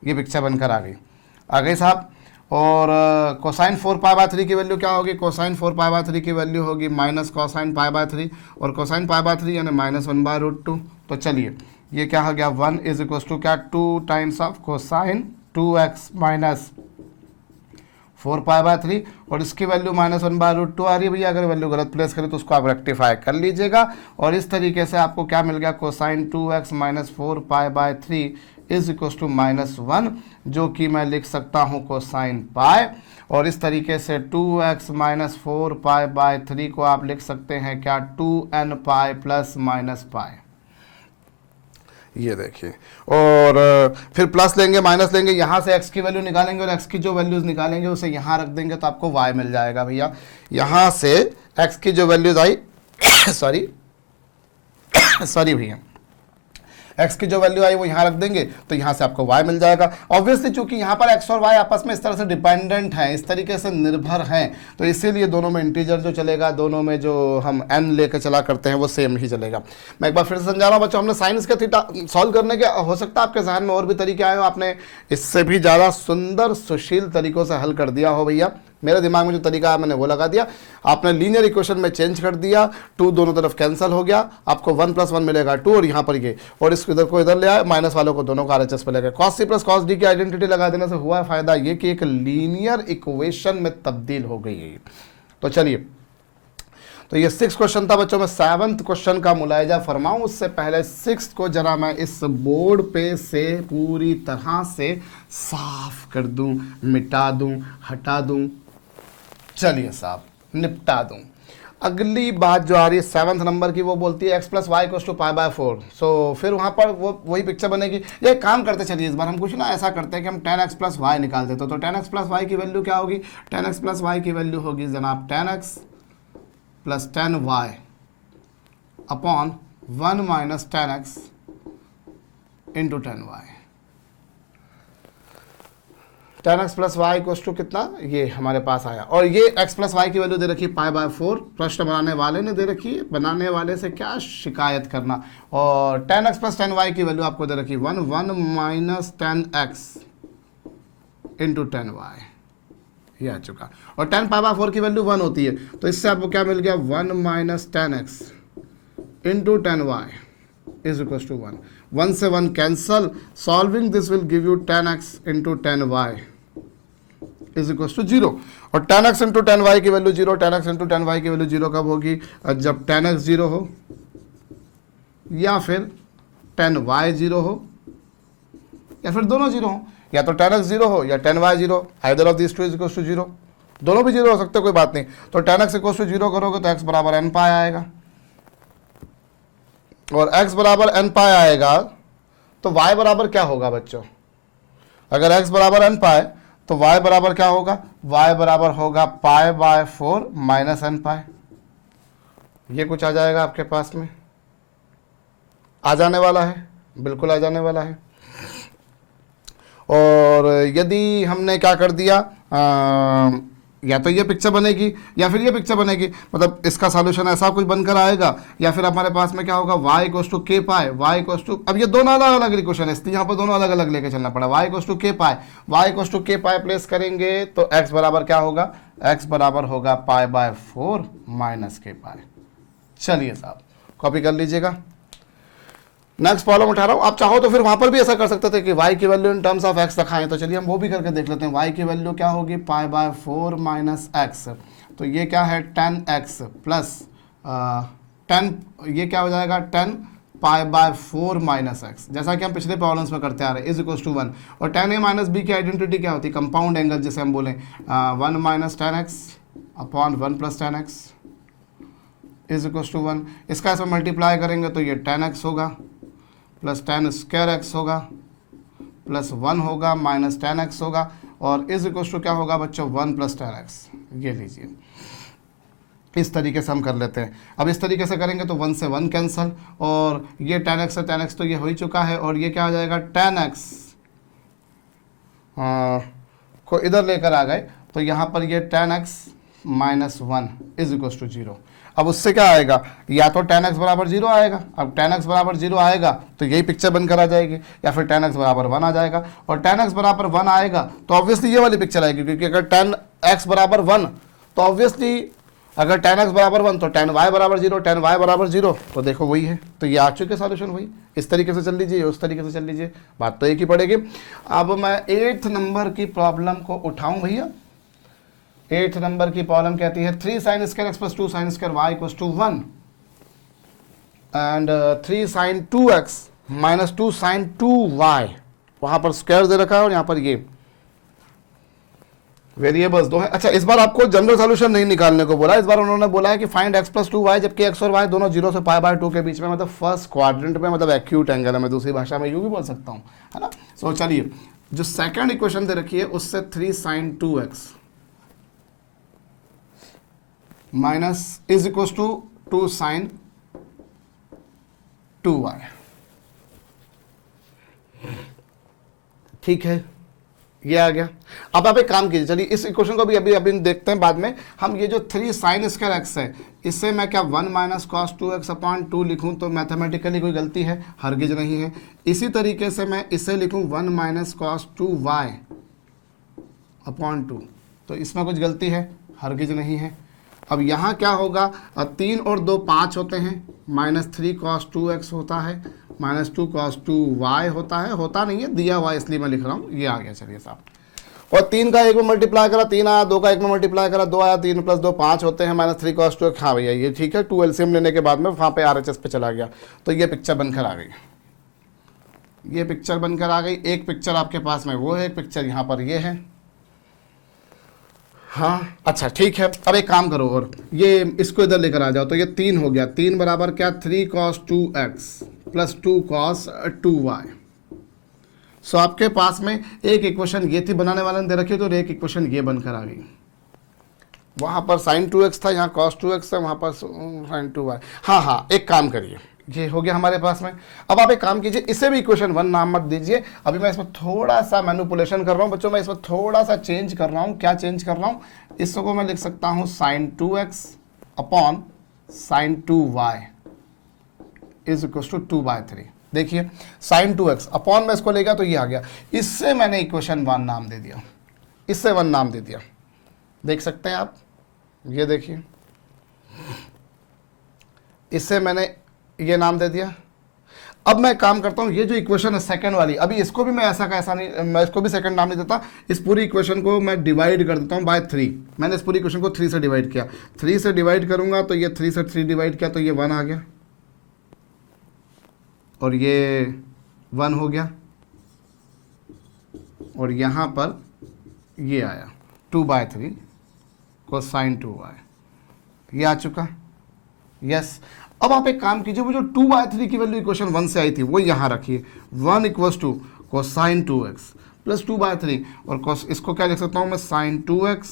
ये पिक्चर बनकर आ गई साहब। और कोसाइन 4π/3 की वैल्यू क्या होगी, कोसाइन 4π/3 की वैल्यू होगी माइनस कोसाइन π/3 और कोसाइन π/3 यानी माइनस 1/√2। तो चलिए ये क्या हो गया 1 इज इक्वल टू क्या 2 times of cosine 2x minus 4π/3 और इसकी वैल्यू माइनस 1/√2 आ रही है भैया। अगर वैल्यू गलत प्लेस करें तो उसको आप रेक्टिफाई कर लीजिएगा और इस तरीके से आपको क्या मिल गया cosine 2x minus 4π/3 is equal to -1 जो कि मैं लिख सकता हूँ कोसाइन पाई और इस तरीके से 2x माइनस 4π/3 को आप लिख सकते हैं क्या 2n pi plus minus pi. ये देखिए और फिर प्लस लेंगे माइनस लेंगे, यहाँ से x की वैल्यू निकालेंगे और x की जो वैल्यूज़ निकालेंगे उसे यहाँ रख देंगे तो आपको y मिल जाएगा भैया। यहाँ से x की जो वैल्यूज़ आई सॉरी भैया x की जो वैल्यू आई वो यहाँ रख देंगे तो यहाँ से आपको y मिल जाएगा। ऑब्वियसली चूंकि यहाँ पर x और y आपस में इस तरह से डिपेंडेंट हैं, इस तरीके से निर्भर हैं, तो इसीलिए दोनों में इंटीजर जो चलेगा, दोनों में जो हम n लेकर चला करते हैं वो सेम ही चलेगा। मैं एक बार फिर से समझा रहा हूँ बच्चों, हमने साइंस का थीटा सॉल्व करने के, हो सकता है आपके जहन में और भी तरीके आए हो, आपने इससे भी ज़्यादा सुंदर सुशील तरीक़ों से हल कर दिया हो भैया। मेरे दिमाग में जो तरीका है मैंने वो लगा दिया, आपने लीनियर इक्वेशन में चेंज कर दिया, 2 दोनों तरफ कैंसिल हो गया, आपको 1 + 1 मिलेगा 2 और यहाँ पर ये और इसको इधर को इधर ले आए, माइनस वालों को दोनों का RHS पे ले गए। cos c plus cos d की आइडेंटिटी लगा देने से हुआ फायदा ये कि एक लीनियर इक्वेशन में तब्दील हो गई है। तो चलिए, तो ये 6 क्वेश्चन था बच्चों में। 7th क्वेश्चन का मुलायजा फरमाऊं उससे पहले 6th को जरा मैं इस बोर्ड पे से पूरी तरह से साफ कर दूं, मिटा दूं, हटा दूं, चलिए साहब निपटा दूं। अगली बात जो आ रही है 7th नंबर की, वो बोलती है x + y = π/4। सो फिर वहाँ पर वो वही पिक्चर बनेगी। ये काम करते चलिए, इस बार हम कुछ ना ऐसा करते हैं कि हम 10x + y निकाल देते, तो 10x + y की वैल्यू क्या होगी, 10x + y की वैल्यू होगी जनाब 10x + 10y upon 1 - 10x × 10y। 10x + y = कितना, ये हमारे पास आया और ये x + y की वैल्यू दे रखी है π/4। प्रश्न बनाने वाले ने दे रखी है, बनाने वाले से क्या शिकायत करना। और 10x + 10y की वैल्यू आपको दे रखी है 1 - 10x × 10y, ये आ चुका। और 10 π/4 की वैल्यू 1 होती है, तो इससे आपको क्या मिल गया 1 - 10x × 10y = 1। 1 से 1 cancel, solving this will give you 10x × 10y = 0। और 10x × 10y की वैल्यू 0, 10x × 10y की वैल्यू 0 कब होगी, जब 10x 0 हो या फिर 10y 0 हो या फिर दोनों 0 हो, या तो 10x 0 हो या 10y 0, either of this to = 0। दोनों भी 0 हो सकते, कोई बात नहीं। तो 10x = 0 करोगे तो x = n पाई आएगा और x = n पाई आएगा तो y बराबर क्या होगा बच्चों, अगर x = n पाई तो y बराबर क्या होगा, y बराबर होगा π/4 - n पाई। ये कुछ आ जाएगा आपके पास में, आ जाने वाला है, बिल्कुल आ जाने वाला है। और यदि हमने क्या कर दिया, या तो ये पिक्चर बनेगी या फिर ये पिक्चर बनेगी, मतलब इसका सॉल्यूशन ऐसा कुछ बनकर आएगा, या फिर हमारे पास में क्या होगा y = k पाई, y = अब ये दोनों अलग अलग इक्वेशन है, इसलिए यहाँ पर दोनों अलग अलग लेके चलना पड़ा। y = k पाई, y = k पाई प्लेस करेंगे तो x बराबर क्या होगा, x बराबर होगा π/4 - k पाई। चलिए साहब कॉपी कर लीजिएगा। नेक्स्ट प्रॉब्लम उठा रहा हूँ, आप चाहो तो फिर वहाँ पर भी ऐसा कर सकते थे कि y की value in terms of x रखाएं, तो चलिए हम वो भी करके देख लेते हैं। y की वैल्यू क्या होगी π/4 - x, तो ये क्या है 10x प्लस 10, ये क्या हो जाएगा 10π/4 माइनस एक्स, जैसा कि हम पिछले प्रॉब्लम्स में करते आ रहे हैं, इज इक्वल टू 1। और 10a माइनस बी की आइडेंटिटी क्या होती है, कंपाउंड एंगल जिसे हम बोलें 1 minus 10x upon 1 plus 10x is equal to 1। इसका ऐसा मल्टीप्लाई करेंगे तो ये 10x होगा प्लस 10 स्क्वायर x होगा प्लस 1 होगा माइनस 10x होगा और इज इक्वल टू क्या होगा बच्चों 1 प्लस 10x। ये लीजिए, इस तरीके से हम कर लेते हैं। अब इस तरीके से करेंगे तो 1 से 1 कैंसिल और ये 10x से 10x तो ये हो ही चुका है और ये क्या हो जाएगा 10x को इधर लेकर आ गए तो यहाँ पर ये 10x minus 1 is equal to 0। अब उससे क्या आएगा, या तो 10x बराबर 0 आएगा। अब 10x बराबर 0 आएगा तो यही पिक्चर बनकर आ जाएगी, या फिर 10x बराबर 1 आ जाएगा। और 10x बराबर 1 आएगा तो ऑब्वियसली ये वाली पिक्चर आएगी, क्योंकि अगर 10x बराबर 1 तो ऑब्वियसली अगर 10x बराबर 1 तो 10y बराबर 0, 10y बराबर 0 तो देखो वही है। तो ये आ चुके सॉल्यूशन वही। इस तरीके से चल लीजिए, उस तरीके से चल लीजिए, बात तो एक ही पड़ेगी। अब मैं 8th नंबर की प्रॉब्लम को उठाऊं भैया। 8th नंबर की प्रॉब्लम कहती है 3 sin square x plus 2 sin square y equals to 1 and 3 sin 2x minus 2 sin 2y, वहां पर स्क्वायर दे रखा है और यहाँ पर ये वेरिएबल्स दो है। अच्छा, इस बार आपको जनरल सॉल्यूशन नहीं निकालने को बोला, इस बार उन्होंने बोला है कि फाइंड x प्लस 2y, जबकि x और y दोनों 0 से π/2 के बीच में, मतलब फर्स्ट क्वाड्रेंट में, मतलब एक्यूट एंगल है। मैं दूसरी भाषा में यूं भी बोल सकता हूं, है ना। सो चलिए, जो सेकंड इक्वेशन दे रखी है उससे 3 sin 2x minus is equal to 2 sin 2y, ठीक है, ये आ गया। अब आप एक काम कीजिए, चलिए इस इक्वेशन को भी अभी देखते हैं बाद में। हम ये जो 3 sin स्क्वायर x है, इससे मैं क्या 1 माइनस कॉस 2x अपॉन 2 लिखूं तो मैथमेटिकली कोई गलती है, हरगिज नहीं है। इसी तरीके से मैं इसे लिखूं 1 माइनस कॉस 2y अपॉन 2, तो इसमें कुछ गलती है, हरगिज नहीं है। अब यहाँ क्या होगा, 3 और 2 5 होते हैं, माइनस 3 कॉस 2x होता है, माइनस 2 कॉस 2y होता है, होता नहीं है, दिया हुआ इसलिए मैं लिख रहा हूँ, ये आ गया। चलिए साहब, और 3 का 1 में मल्टीप्लाई करा 3 आया, 2 का 1 में मल्टीप्लाई करा 2 आया, 3 प्लस 2 5 होते हैं, माइनस 3 कॉस 2। हाँ भैया ये ठीक है, 2 एलसीएम लेने के बाद में वहाँ पे RHS पे चला गया, तो ये पिक्चर बनकर आ गई, ये पिक्चर बनकर आ गई। एक पिक्चर आपके पास में वो है, एक पिक्चर यहाँ पर ये है। हाँ अच्छा ठीक है, अब एक काम करो और ये इसको इधर लेकर आ जाओ, तो ये 3 हो गया। 3 बराबर क्या 3 cos 2x plus 2 cos 2y। सो आपके पास में एक इक्वेशन ये थी, बनाने वाले ने दे रखी, तो एक इक्वेशन ये बनकर आ गई। वहाँ पर sin 2x था, यहाँ cos 2x था, वहाँ पर sin 2y। हाँ, एक काम करिए, ये हो गया हमारे पास में। अब आप एक काम कीजिए, इसे भी इक्वेशन 1 नाम मत दीजिए। अभी मैं इसमें थोड़ा सा मैनिपुलेशन कर रहा हूँ बच्चों, मैं इसमें थोड़ा सा चेंज कर रहा हूँ। क्या चेंज कर रहा हूँ, इसको मैं लिख सकता हूँ sin 2x upon sin 2y is equal to 2/3। देखिए sin 2x अपॉन में इसको लेगा तो ये आ गया, इससे मैंने इक्वेशन 1 नाम दे दिया, इससे 1 नाम दे दिया। देख सकते हैं आप, ये देखिए, इससे मैंने ये नाम दे दिया। अब मैं काम करता हूँ, ये जो इक्वेशन है सेकंड वाली, अभी इसको भी मैं ऐसा का ऐसा नहीं, मैं इसको भी सेकंड नाम नहीं देता। इस पूरी इक्वेशन को मैं डिवाइड कर देता हूँ बाय 3। मैंने इस पूरी इक्वेशन को 3 से डिवाइड किया, 3 से डिवाइड करूंगा तो ये 3 से 3 डिवाइड किया तो ये 1 आ गया, और ये 1 हो गया, और यहाँ पर ये आया 2/3 कोसाइन 2y, ये आ चुका। यस, अब आप एक काम कीजिए, वो जो 2/3 की वैल्यू इक्वेशन 1 से आई थी वो यहाँ रखिए। 1 equals to cosine 2x plus 2/3, और इसको क्या लिख सकता हूँ मैं, sine 2x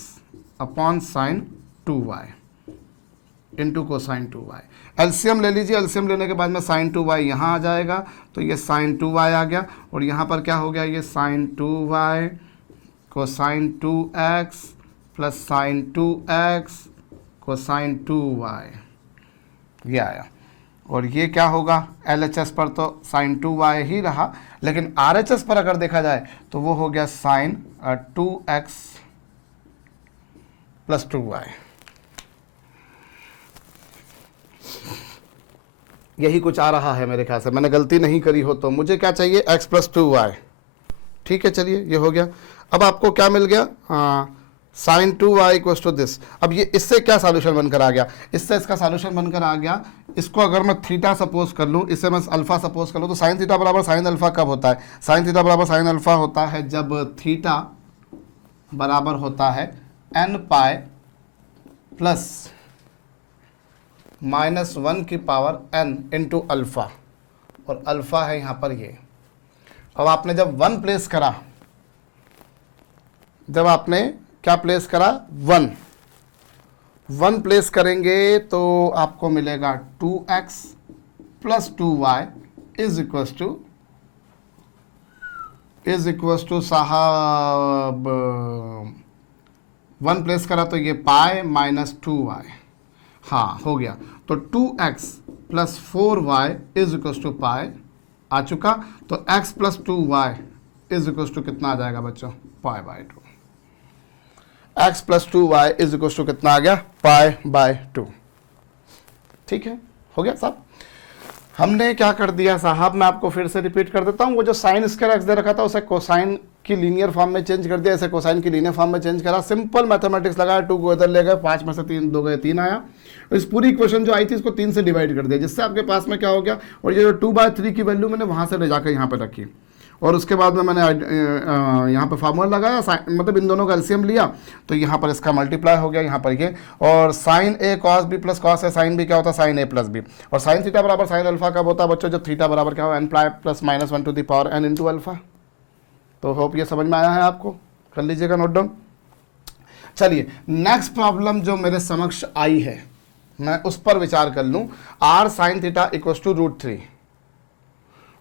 upon sine 2y into cosine 2y। LCM ले लीजिए, एलसीएम लेने के बाद में साइन 2y यहाँ आ जाएगा, तो ये साइन 2y आ गया, और यहाँ पर क्या हो गया, ये sine 2y cosine 2x plus sine 2x cosine 2y, ये आया। और ये क्या होगा, LHS पर तो साइन 2y ही रहा, लेकिन RHS पर अगर देखा जाए तो वो हो गया साइन 2x प्लस 2y। यही कुछ आ रहा है मेरे ख्याल से, मैंने गलती नहीं करी हो तो। मुझे क्या चाहिए, x प्लस 2y। ठीक है, चलिए ये हो गया। अब आपको क्या मिल गया, sign 2y equal to this. अब ये इससे क्या सॉल्यूशन बनकर आ गया, इससे इसका सॉल्यूशन बनकर आ गया, इसको अगर मैं थीटा सपोज कर लूँ, इससे मैं अल्फा सपोज कर लूँ, तो साइन थीटा बराबर साइन अल्फा कब होता है, साइन थीटा बराबर साइन अल्फा होता है जब थीटा बराबर होता है n पाई प्लस -1 की पावर n इंटू अल्फा, और अल्फा है यहाँ पर ये। अब आपने जब 1 प्लेस करा, जब आपने क्या प्लेस करा, 1 प्लेस करेंगे तो आपको मिलेगा 2x plus 2y is equals to साहब 1 प्लेस करा तो ये पाई माइनस 2y, हाँ हो गया। तो 2x plus 4y is equals to pi आ चुका, तो x plus 2y is equals to कितना आ जाएगा बच्चों, pi by 2। x plus 2y is equal to कितना आ गया, पाई बाय 2। ठीक है, हो गया साहब। हमने क्या कर दिया साहब, मैं आपको फिर से रिपीट कर देता हूं, वो जो साइन स्क्वायर एक्स दे रखा था उसे कोसाइन की लीनियर फॉर्म में चेंज कर दिया, ऐसे कोसाइन की लीनियर फॉर्म में चेंज करा, सिंपल मैथमेटिक्स लगाया, 2 को इधर ले गए, 5 में से 3 2 गए 3 आया, और इस पूरी इक्वेशन जो आई थी इसको 3 से डिवाइड कर दिया, जिससे आपके पास में क्या हो गया, और ये जो 2/3 की वैल्यू मैंने वहां से ले जाकर यहाँ पर रखी, और उसके बाद में मैंने यहाँ पर फार्मूला लगाया, मतलब इन दोनों का एलसीएम लिया, तो यहाँ पर इसका मल्टीप्लाई हो गया यहाँ पर ये, और sign a cos B plus cos a sine B क्या होता है, साइन ए प्लस बी, और साइन थीटा बराबर साइन अल्फा कब होता है बच्चों, जब थीटा बराबर क्या हो, n plus -1 to the power n into alpha. तो होप ये समझ में आया है आपको, कर लीजिएगा नोट डाउन। चलिए नेक्स्ट प्रॉब्लम जो मेरे समक्ष आई है, मैं उस पर विचार कर लूँ। r sine theta equal to √3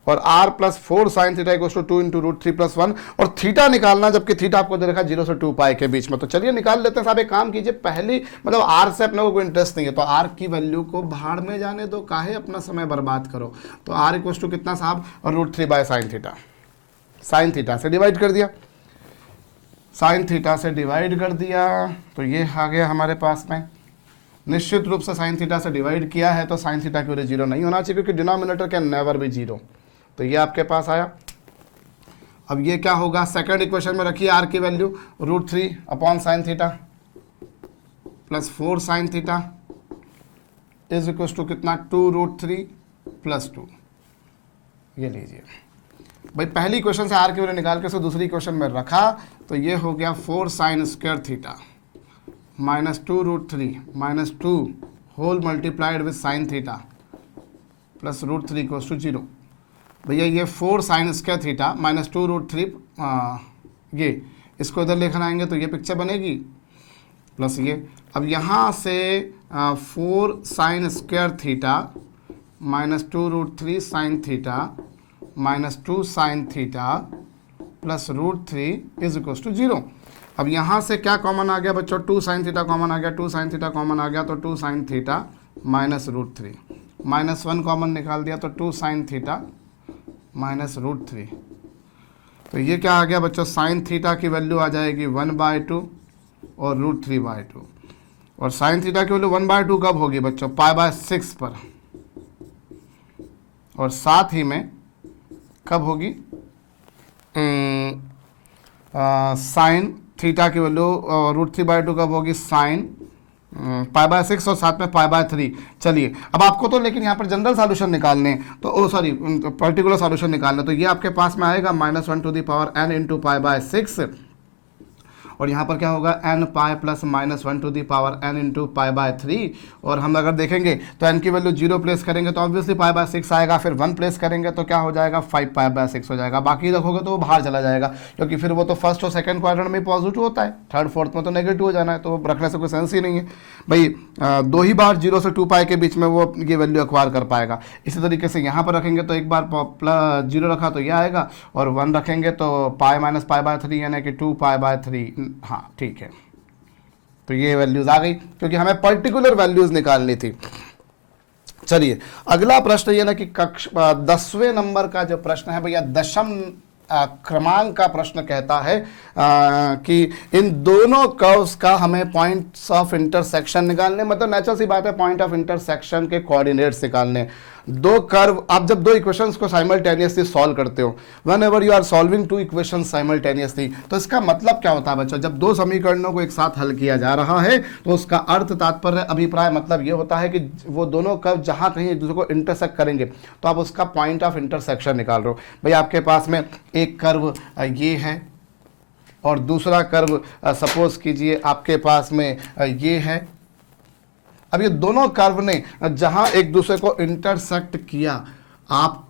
और r plus 4 sine theta equal to 2 into √3 plus 1, और थीटा निकालना, जबकि थीटा आपको दे रखा 0 से 2 पाई के बीच में। तो चलिए निकाल लेते हैं साहब। एक काम कीजिए, पहली मतलब r से अपने को कोई इंटरेस्ट नहीं है, तो r की वैल्यू को भाड़ में जाने दो, काहे अपना समय बर्बाद करो। तो r इक्वल टू कितना साहब, √3 by sine theta, sine theta से डिवाइड कर दिया, साइन थीटा से डिवाइड कर दिया, तो ये आ गया हमारे पास में। निश्चित रूप से साइन थीटा से डिवाइड किया है तो साइन थीटा की वैल्यू 0 नहीं होना चाहिए, क्योंकि डिनोमिनेटर कैन नेवर बी 0। तो ये आपके पास आया। अब ये क्या होगा, सेकंड इक्वेशन में रखिए r की value √3 upon sine theta plus 4 sine theta is equal to कितना, 2√3 प्लस 2। ये लीजिए भाई, पहली इक्वेशन से r की वैल्यू निकाल के उसे दूसरी इक्वेशन में रखा, तो ये हो गया 4 sine square theta minus 2√3 minus 2 whole multiplied with sine theta plus √3 equal to 0। भैया ये 4 साइन स्क्वायर थीटा माइनस 2√3, ये इसको इधर लेकर आएंगे तो ये पिक्चर बनेगी, प्लस ये। अब यहाँ से 4 sine square theta minus 2√3 sine theta minus 2 sine theta plus √3 is equal to 0। अब यहाँ से क्या कॉमन आ गया बच्चों, 2 साइन थीटा कॉमन आ गया, 2 साइन थीटा कॉमन आ गया, तो 2 sine theta minus √3, minus 1 common निकाल दिया, तो 2 साइन थीटा माइनस √3। तो ये क्या आ गया बच्चों, साइन थीटा की वैल्यू आ जाएगी 1/2 और √3/2, और साइन थीटा की वैल्यू 1/2 कब होगी बच्चों, π/6 पर, और साथ ही में कब होगी, साइन थीटा की वैल्यू √3/2 कब होगी, साइन π/6 और साथ में π/3। चलिए अब आपको तो लेकिन यहाँ पर जनरल सॉल्यूशन निकालने, तो सॉरी पर्टिकुलर सॉल्यूशन निकालने, तो ये आपके पास में आएगा -1 to the power n into π/6, और यहाँ पर क्या होगा n pi plus -1 to the power n into π/3, और हम अगर देखेंगे तो n की वैल्यू 0 प्लेस करेंगे तो ऑब्वियसली π/6 आएगा, फिर 1 प्लेस करेंगे तो क्या हो जाएगा 5 π/6 हो जाएगा, बाकी रखोगे तो वो बाहर चला जाएगा, क्योंकि फिर वो तो फर्स्ट और सेकंड क्वाड्रेंट में पॉजिटिव होता है, थर्ड फोर्थ में तो नेगेटिव हो जाना है, तो रखने से कोई सेंस ही नहीं है भाई। 2 ही बार 0 से 2 पाई के बीच में वो ये वैल्यू एक्वायर कर पाएगा। इसी तरीके से यहाँ पर रखेंगे तो एक बार प्लस 0 रखा तो यह आएगा, और 1 रखेंगे तो पाई माइनस π/3 यानी कि 2 π/3। हाँ ठीक है, तो ये वैल्यूज आ गई, क्योंकि हमें पर्टिकुलर वैल्यूज निकालनी थी। चलिए अगला प्रश्न ये ना कि 10वें नंबर का जो प्रश्न है भैया, दशम क्रमांक का प्रश्न कहता है कि इन दोनों कर्व्स का हमें पॉइंट्स ऑफ इंटरसेक्शन निकालने, मतलब नेचुरल सी बात है, पॉइंट ऑफ इंटरसेक्शन के कोऑर्डिनेट्स निकालने। दो कर्व, आप जब दो इक्वेशंस को साइमल्टेनियसली सॉल्व करते हो, whenever you are solving two equations simultaneously, तो इसका मतलब क्या होता है बच्चों, जब दो समीकरणों को एक साथ हल किया जा रहा है तो उसका अर्थ, तात्पर्य, अभिप्राय, मतलब ये होता है कि वो दोनों कर्व जहां कहीं एक दूसरे को इंटरसेक्ट करेंगे तो आप उसका पॉइंट ऑफ इंटरसेक्शन निकाल रहे हो। भाई आपके पास में एक कर्व ये है और दूसरा कर्व सपोज कीजिए आपके पास में ये है। अब ये दोनों कर्व ने जहां एक दूसरे को इंटरसेक्ट किया, आप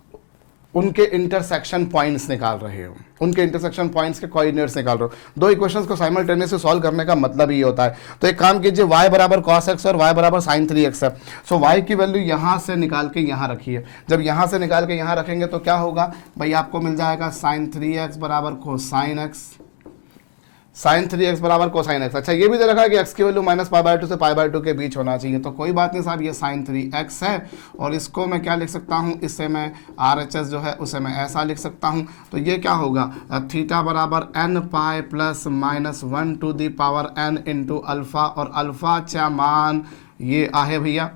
उनके इंटरसेक्शन पॉइंट्स निकाल रहे हो, उनके इंटरसेक्शन पॉइंट्स के कोऑर्डिनेट्स निकाल रहे हो। दो इक्वेशंस को साइमल्टेनियसली सॉल्व करने का मतलब ही होता है। तो एक काम कीजिए, y बराबर cos x और y बराबर sin 3x है। सो y की वैल्यू यहां से निकाल के यहां रखिए। जब यहां से निकाल के यहां रखेंगे तो क्या होगा भाई, आपको मिल जाएगा sin 3x बराबर cosine x, sin 3x बराबर कोसाइन x। अच्छा ये भी दे रखा है कि x की वैल्यू -π/2 से π/2 के बीच होना चाहिए, तो कोई बात नहीं साहब, ये sin 3x है और इसको मैं क्या लिख सकता हूँ, इससे मैं RHS जो है उसे मैं ऐसा लिख सकता हूँ। तो ये क्या होगा, थीटा बराबर n π plus -1 to the power n into alpha, और अल्फ़ा चा मान ये आहे भैया,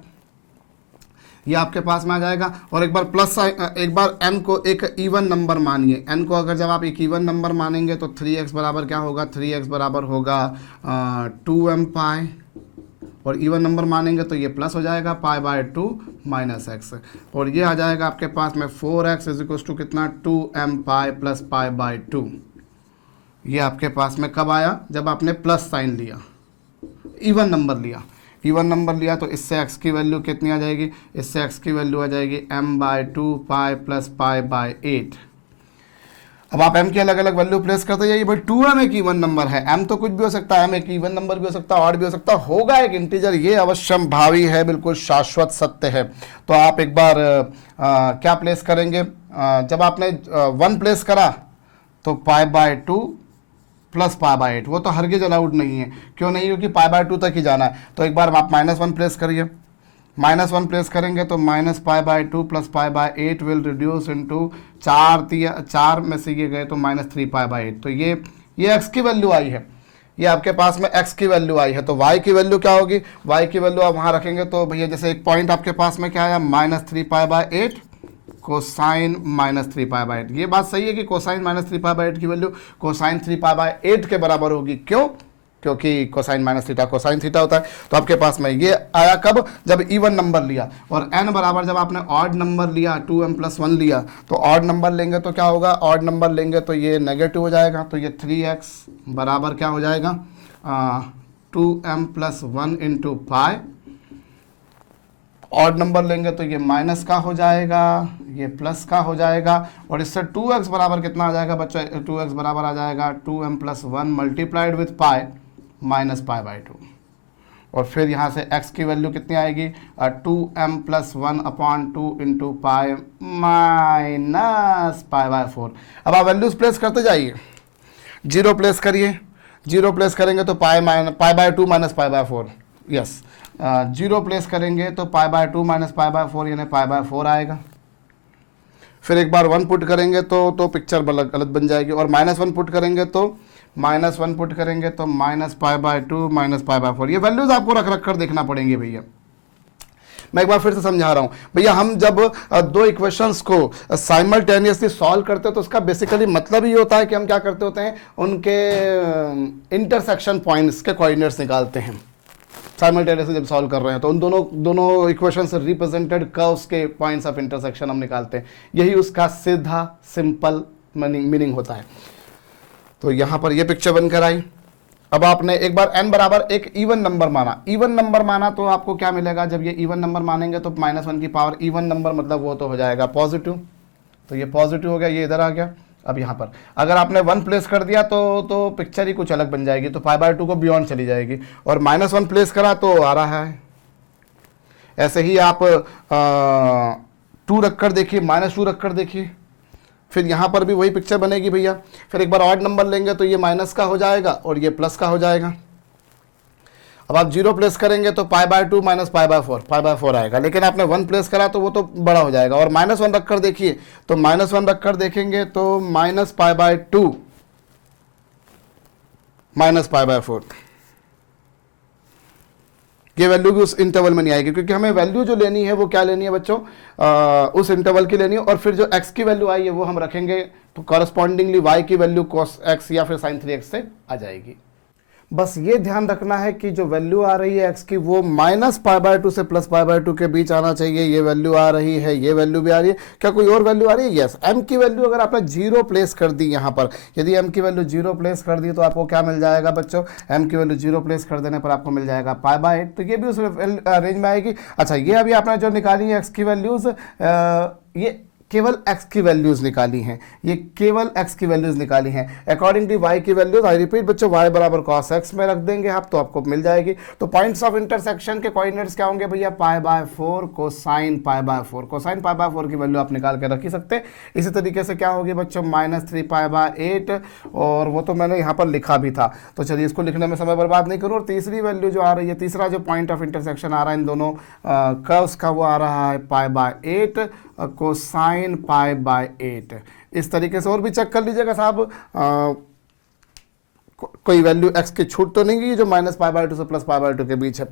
ये आपके पास में आ जाएगा। और एक बार प्लस, एक बार n को एक इवन नंबर मानिए, n को अगर जब आप एक इवन नंबर मानेंगे तो 3x बराबर क्या होगा, 3x बराबर होगा 2m π, और इवन नंबर मानेंगे तो ये प्लस हो जाएगा π/2 माइनस x, और ये आ जाएगा आपके पास में 4x इज इक्वल टू कितना, 2m π प्लस π/2। ये आपके पास में कब आया, जब आपने प्लस साइन लिया, इवन नंबर लिया, इवन नंबर लिया तो इससे x की वैल्यू कितनी आ जाएगी, इससे x की वैल्यू आ जाएगी m/2π प्लस π/8। अब आप m की अलग अलग वैल्यू प्लेस करते जाइए। भाई 2m एक इवन नंबर है, m तो कुछ भी हो सकता है, m एक इवन नंबर भी हो सकता है, ऑड भी हो सकता है, होगा एक इंटीजर, ये अवश्यम भावी है, बिल्कुल शाश्वत सत्य है। तो आप एक बार क्या प्लेस करेंगे, जब आपने 1 प्लेस करा तो π/2 प्लस π/8, वो तो हरगिज अलाउड नहीं है। क्यों नहीं, क्योंकि π/2 तक ही जाना है। तो एक बार आप -1 प्लेस करिए, -1 प्लेस करेंगे तो -π/2 प्लस π/8 विल रिड्यूस इनटू 4 में से ये गए तो -3π/8। तो ये x की वैल्यू आई है, ये आपके पास में x की वैल्यू आई है। तो y की वैल्यू क्या होगी, y की वैल्यू आप वहाँ रखेंगे तो भैया जैसे एक पॉइंट आपके पास में क्या आया, -3π/8 कोसाइन -3π/8। ये बात सही है कि कोसाइन -3π/8 की वैल्यू कोसाइन 3π/8 के बराबर होगी। क्यों, क्योंकि cosine minus theta cosine theta होता है। तो आपके पास में ये आया कब, जब इवन नंबर लिया, और n बराबर जब आपने ऑड नंबर लिया 2m + 1 लिया, तो ऑड नंबर लेंगे तो क्या होगा, ऑड नंबर लेंगे तो ये नेगेटिव हो जाएगा। तो ये 3x बराबर क्या हो जाएगा, 2m + 1 into pi. Odd number लेंगे तो ये माइनस का हो जाएगा, ये प्लस का हो जाएगा, और इससे 2x बराबर कितना आ जाएगा बच्चा, 2x बराबर आ जाएगा 2m + 1 multiplied with pi minus π/2। और फिर यहाँ से x की वैल्यू कितनी आएगी, 2m + 1/2 इंटू पाई माइनस π/4। अब आप वैल्यूज प्लेस करते जाइए, 0 प्लेस करिए, 0 प्लेस करेंगे तो π/2 माइनस π/4, यस 0 प्लेस करेंगे तो π/2 माइनस π/4 यानी π/4 आएगा। फिर एक बार 1 पुट करेंगे तो पिक्चर गलत बन जाएगी, और -1 पुट करेंगे तो -1 पुट करेंगे तो माइनस π/2 माइनस π/4। ये वैल्यूज आपको रख कर देखना पड़ेंगे भैया। मैं एक बार फिर से समझा रहा हूँ भैया, हम जब दो इक्वेशंस को साइमल्टेनियसली सॉल्व करते हैं तो उसका बेसिकली मतलब ये होता है कि हम क्या करते होते हैं, उनके इंटरसेक्शन पॉइंट्स के कोऑर्डिनेट्स निकालते हैं। साइमल्टेनियसली जब सॉल्व कर रहे हैं तो उन दोनों इक्वेशंस रिप्रेजेंटेड कर्व्स के पॉइंट्स ऑफ इंटरसेक्शन हम निकालते हैं। यही उसका सीधा सिंपल मीनिंग होता है। तो यहाँ पर ये पिक्चर बनकर आई। अब आपने एक बार n बराबर एक इवन नंबर माना, इवन नंबर माना तो आपको क्या मिलेगा, जब ये इवन नंबर मानेंगे तो -1 की पावर, इवन नंबर मतलब वो तो हो जाएगा पॉजिटिव, तो ये पॉजिटिव हो गया, ये इधर आ गया। अब यहाँ पर अगर आपने 1 प्लेस कर दिया तो पिक्चर ही कुछ अलग बन जाएगी, तो π/2 को बियॉन्ड चली जाएगी, और -1 प्लेस करा तो आ रहा है। ऐसे ही आप 2 रखकर देखिए, -2 रखकर देखिए, फिर यहाँ पर भी वही पिक्चर बनेगी भैया। फिर एक बार ऑड नंबर लेंगे तो ये माइनस का हो जाएगा और ये प्लस का हो जाएगा। अब आप 0 प्लेस करेंगे तो π/2 माइनस π/4 आएगा, लेकिन आपने 1 प्लेस करा तो वो तो बड़ा हो जाएगा। और -1 रखकर देखिए, तो -1 रखकर देखेंगे तो माइनस π/2 माइनस π/4, ये वैल्यू भी उस इंटरवल में नहीं आएगी, क्योंकि हमें वैल्यू जो लेनी है वो क्या लेनी है बच्चों, उस इंटरवल की लेनी है, और फिर जो x की वैल्यू आई है वो हम रखेंगे, तो कॉरस्पॉन्डिंगली y की वैल्यू cos x या फिर sin 3x से आ जाएगी। बस ये ध्यान रखना है कि जो वैल्यू आ रही है x की वो -π/2 से +π/2 के बीच आना चाहिए। ये वैल्यू आ रही है, ये वैल्यू भी आ रही है, क्या कोई और वैल्यू आ रही है? यस। m की वैल्यू अगर आपने 0 प्लेस कर दी यहाँ पर, यदि m की वैल्यू 0 प्लेस कर दी तो आपको क्या मिल जाएगा बच्चों, m की वैल्यू 0 प्लेस कर देने पर आपको मिल जाएगा π/8, तो ये भी उस रेंज में आएगी। अच्छा, ये अभी आपने जो निकाली है x की वैल्यूज, ये केवल x की वैल्यूज निकाली हैं, ये केवल x की वैल्यूज निकाली हैं। अकॉर्डिंग टू y की वैल्यूज, आई रिपीट बच्चों, y बराबर cos x में रख देंगे आप तो आपको मिल जाएगी। तो पॉइंट्स ऑफ इंटरसेक्शन के कोऑर्डिनेट्स क्या होंगे भैया, π/4 कोसाइन π/4, कोसाइन π/4 की वैल्यू आप निकाल के रख ही सकते हैं। इसी तरीके से क्या होगी बच्चों, -3π/8, और वो तो मैंने यहाँ पर लिखा भी था, तो चलिए इसको लिखने में समय बर्बाद नहीं करूँ। और तीसरी वैल्यू जो आ रही है, तीसरा जो पॉइंट ऑफ इंटरसेक्शन आ रहा है इन दोनों कर्व्स का, वो आ रहा है π/8 कोसाइन π/8। इस तरीके से और भी चेक कर लीजिएगा साहब, कोई वैल्यू x की छूट तो नहीं गई जो -π/2 से +π/2 के बीच है।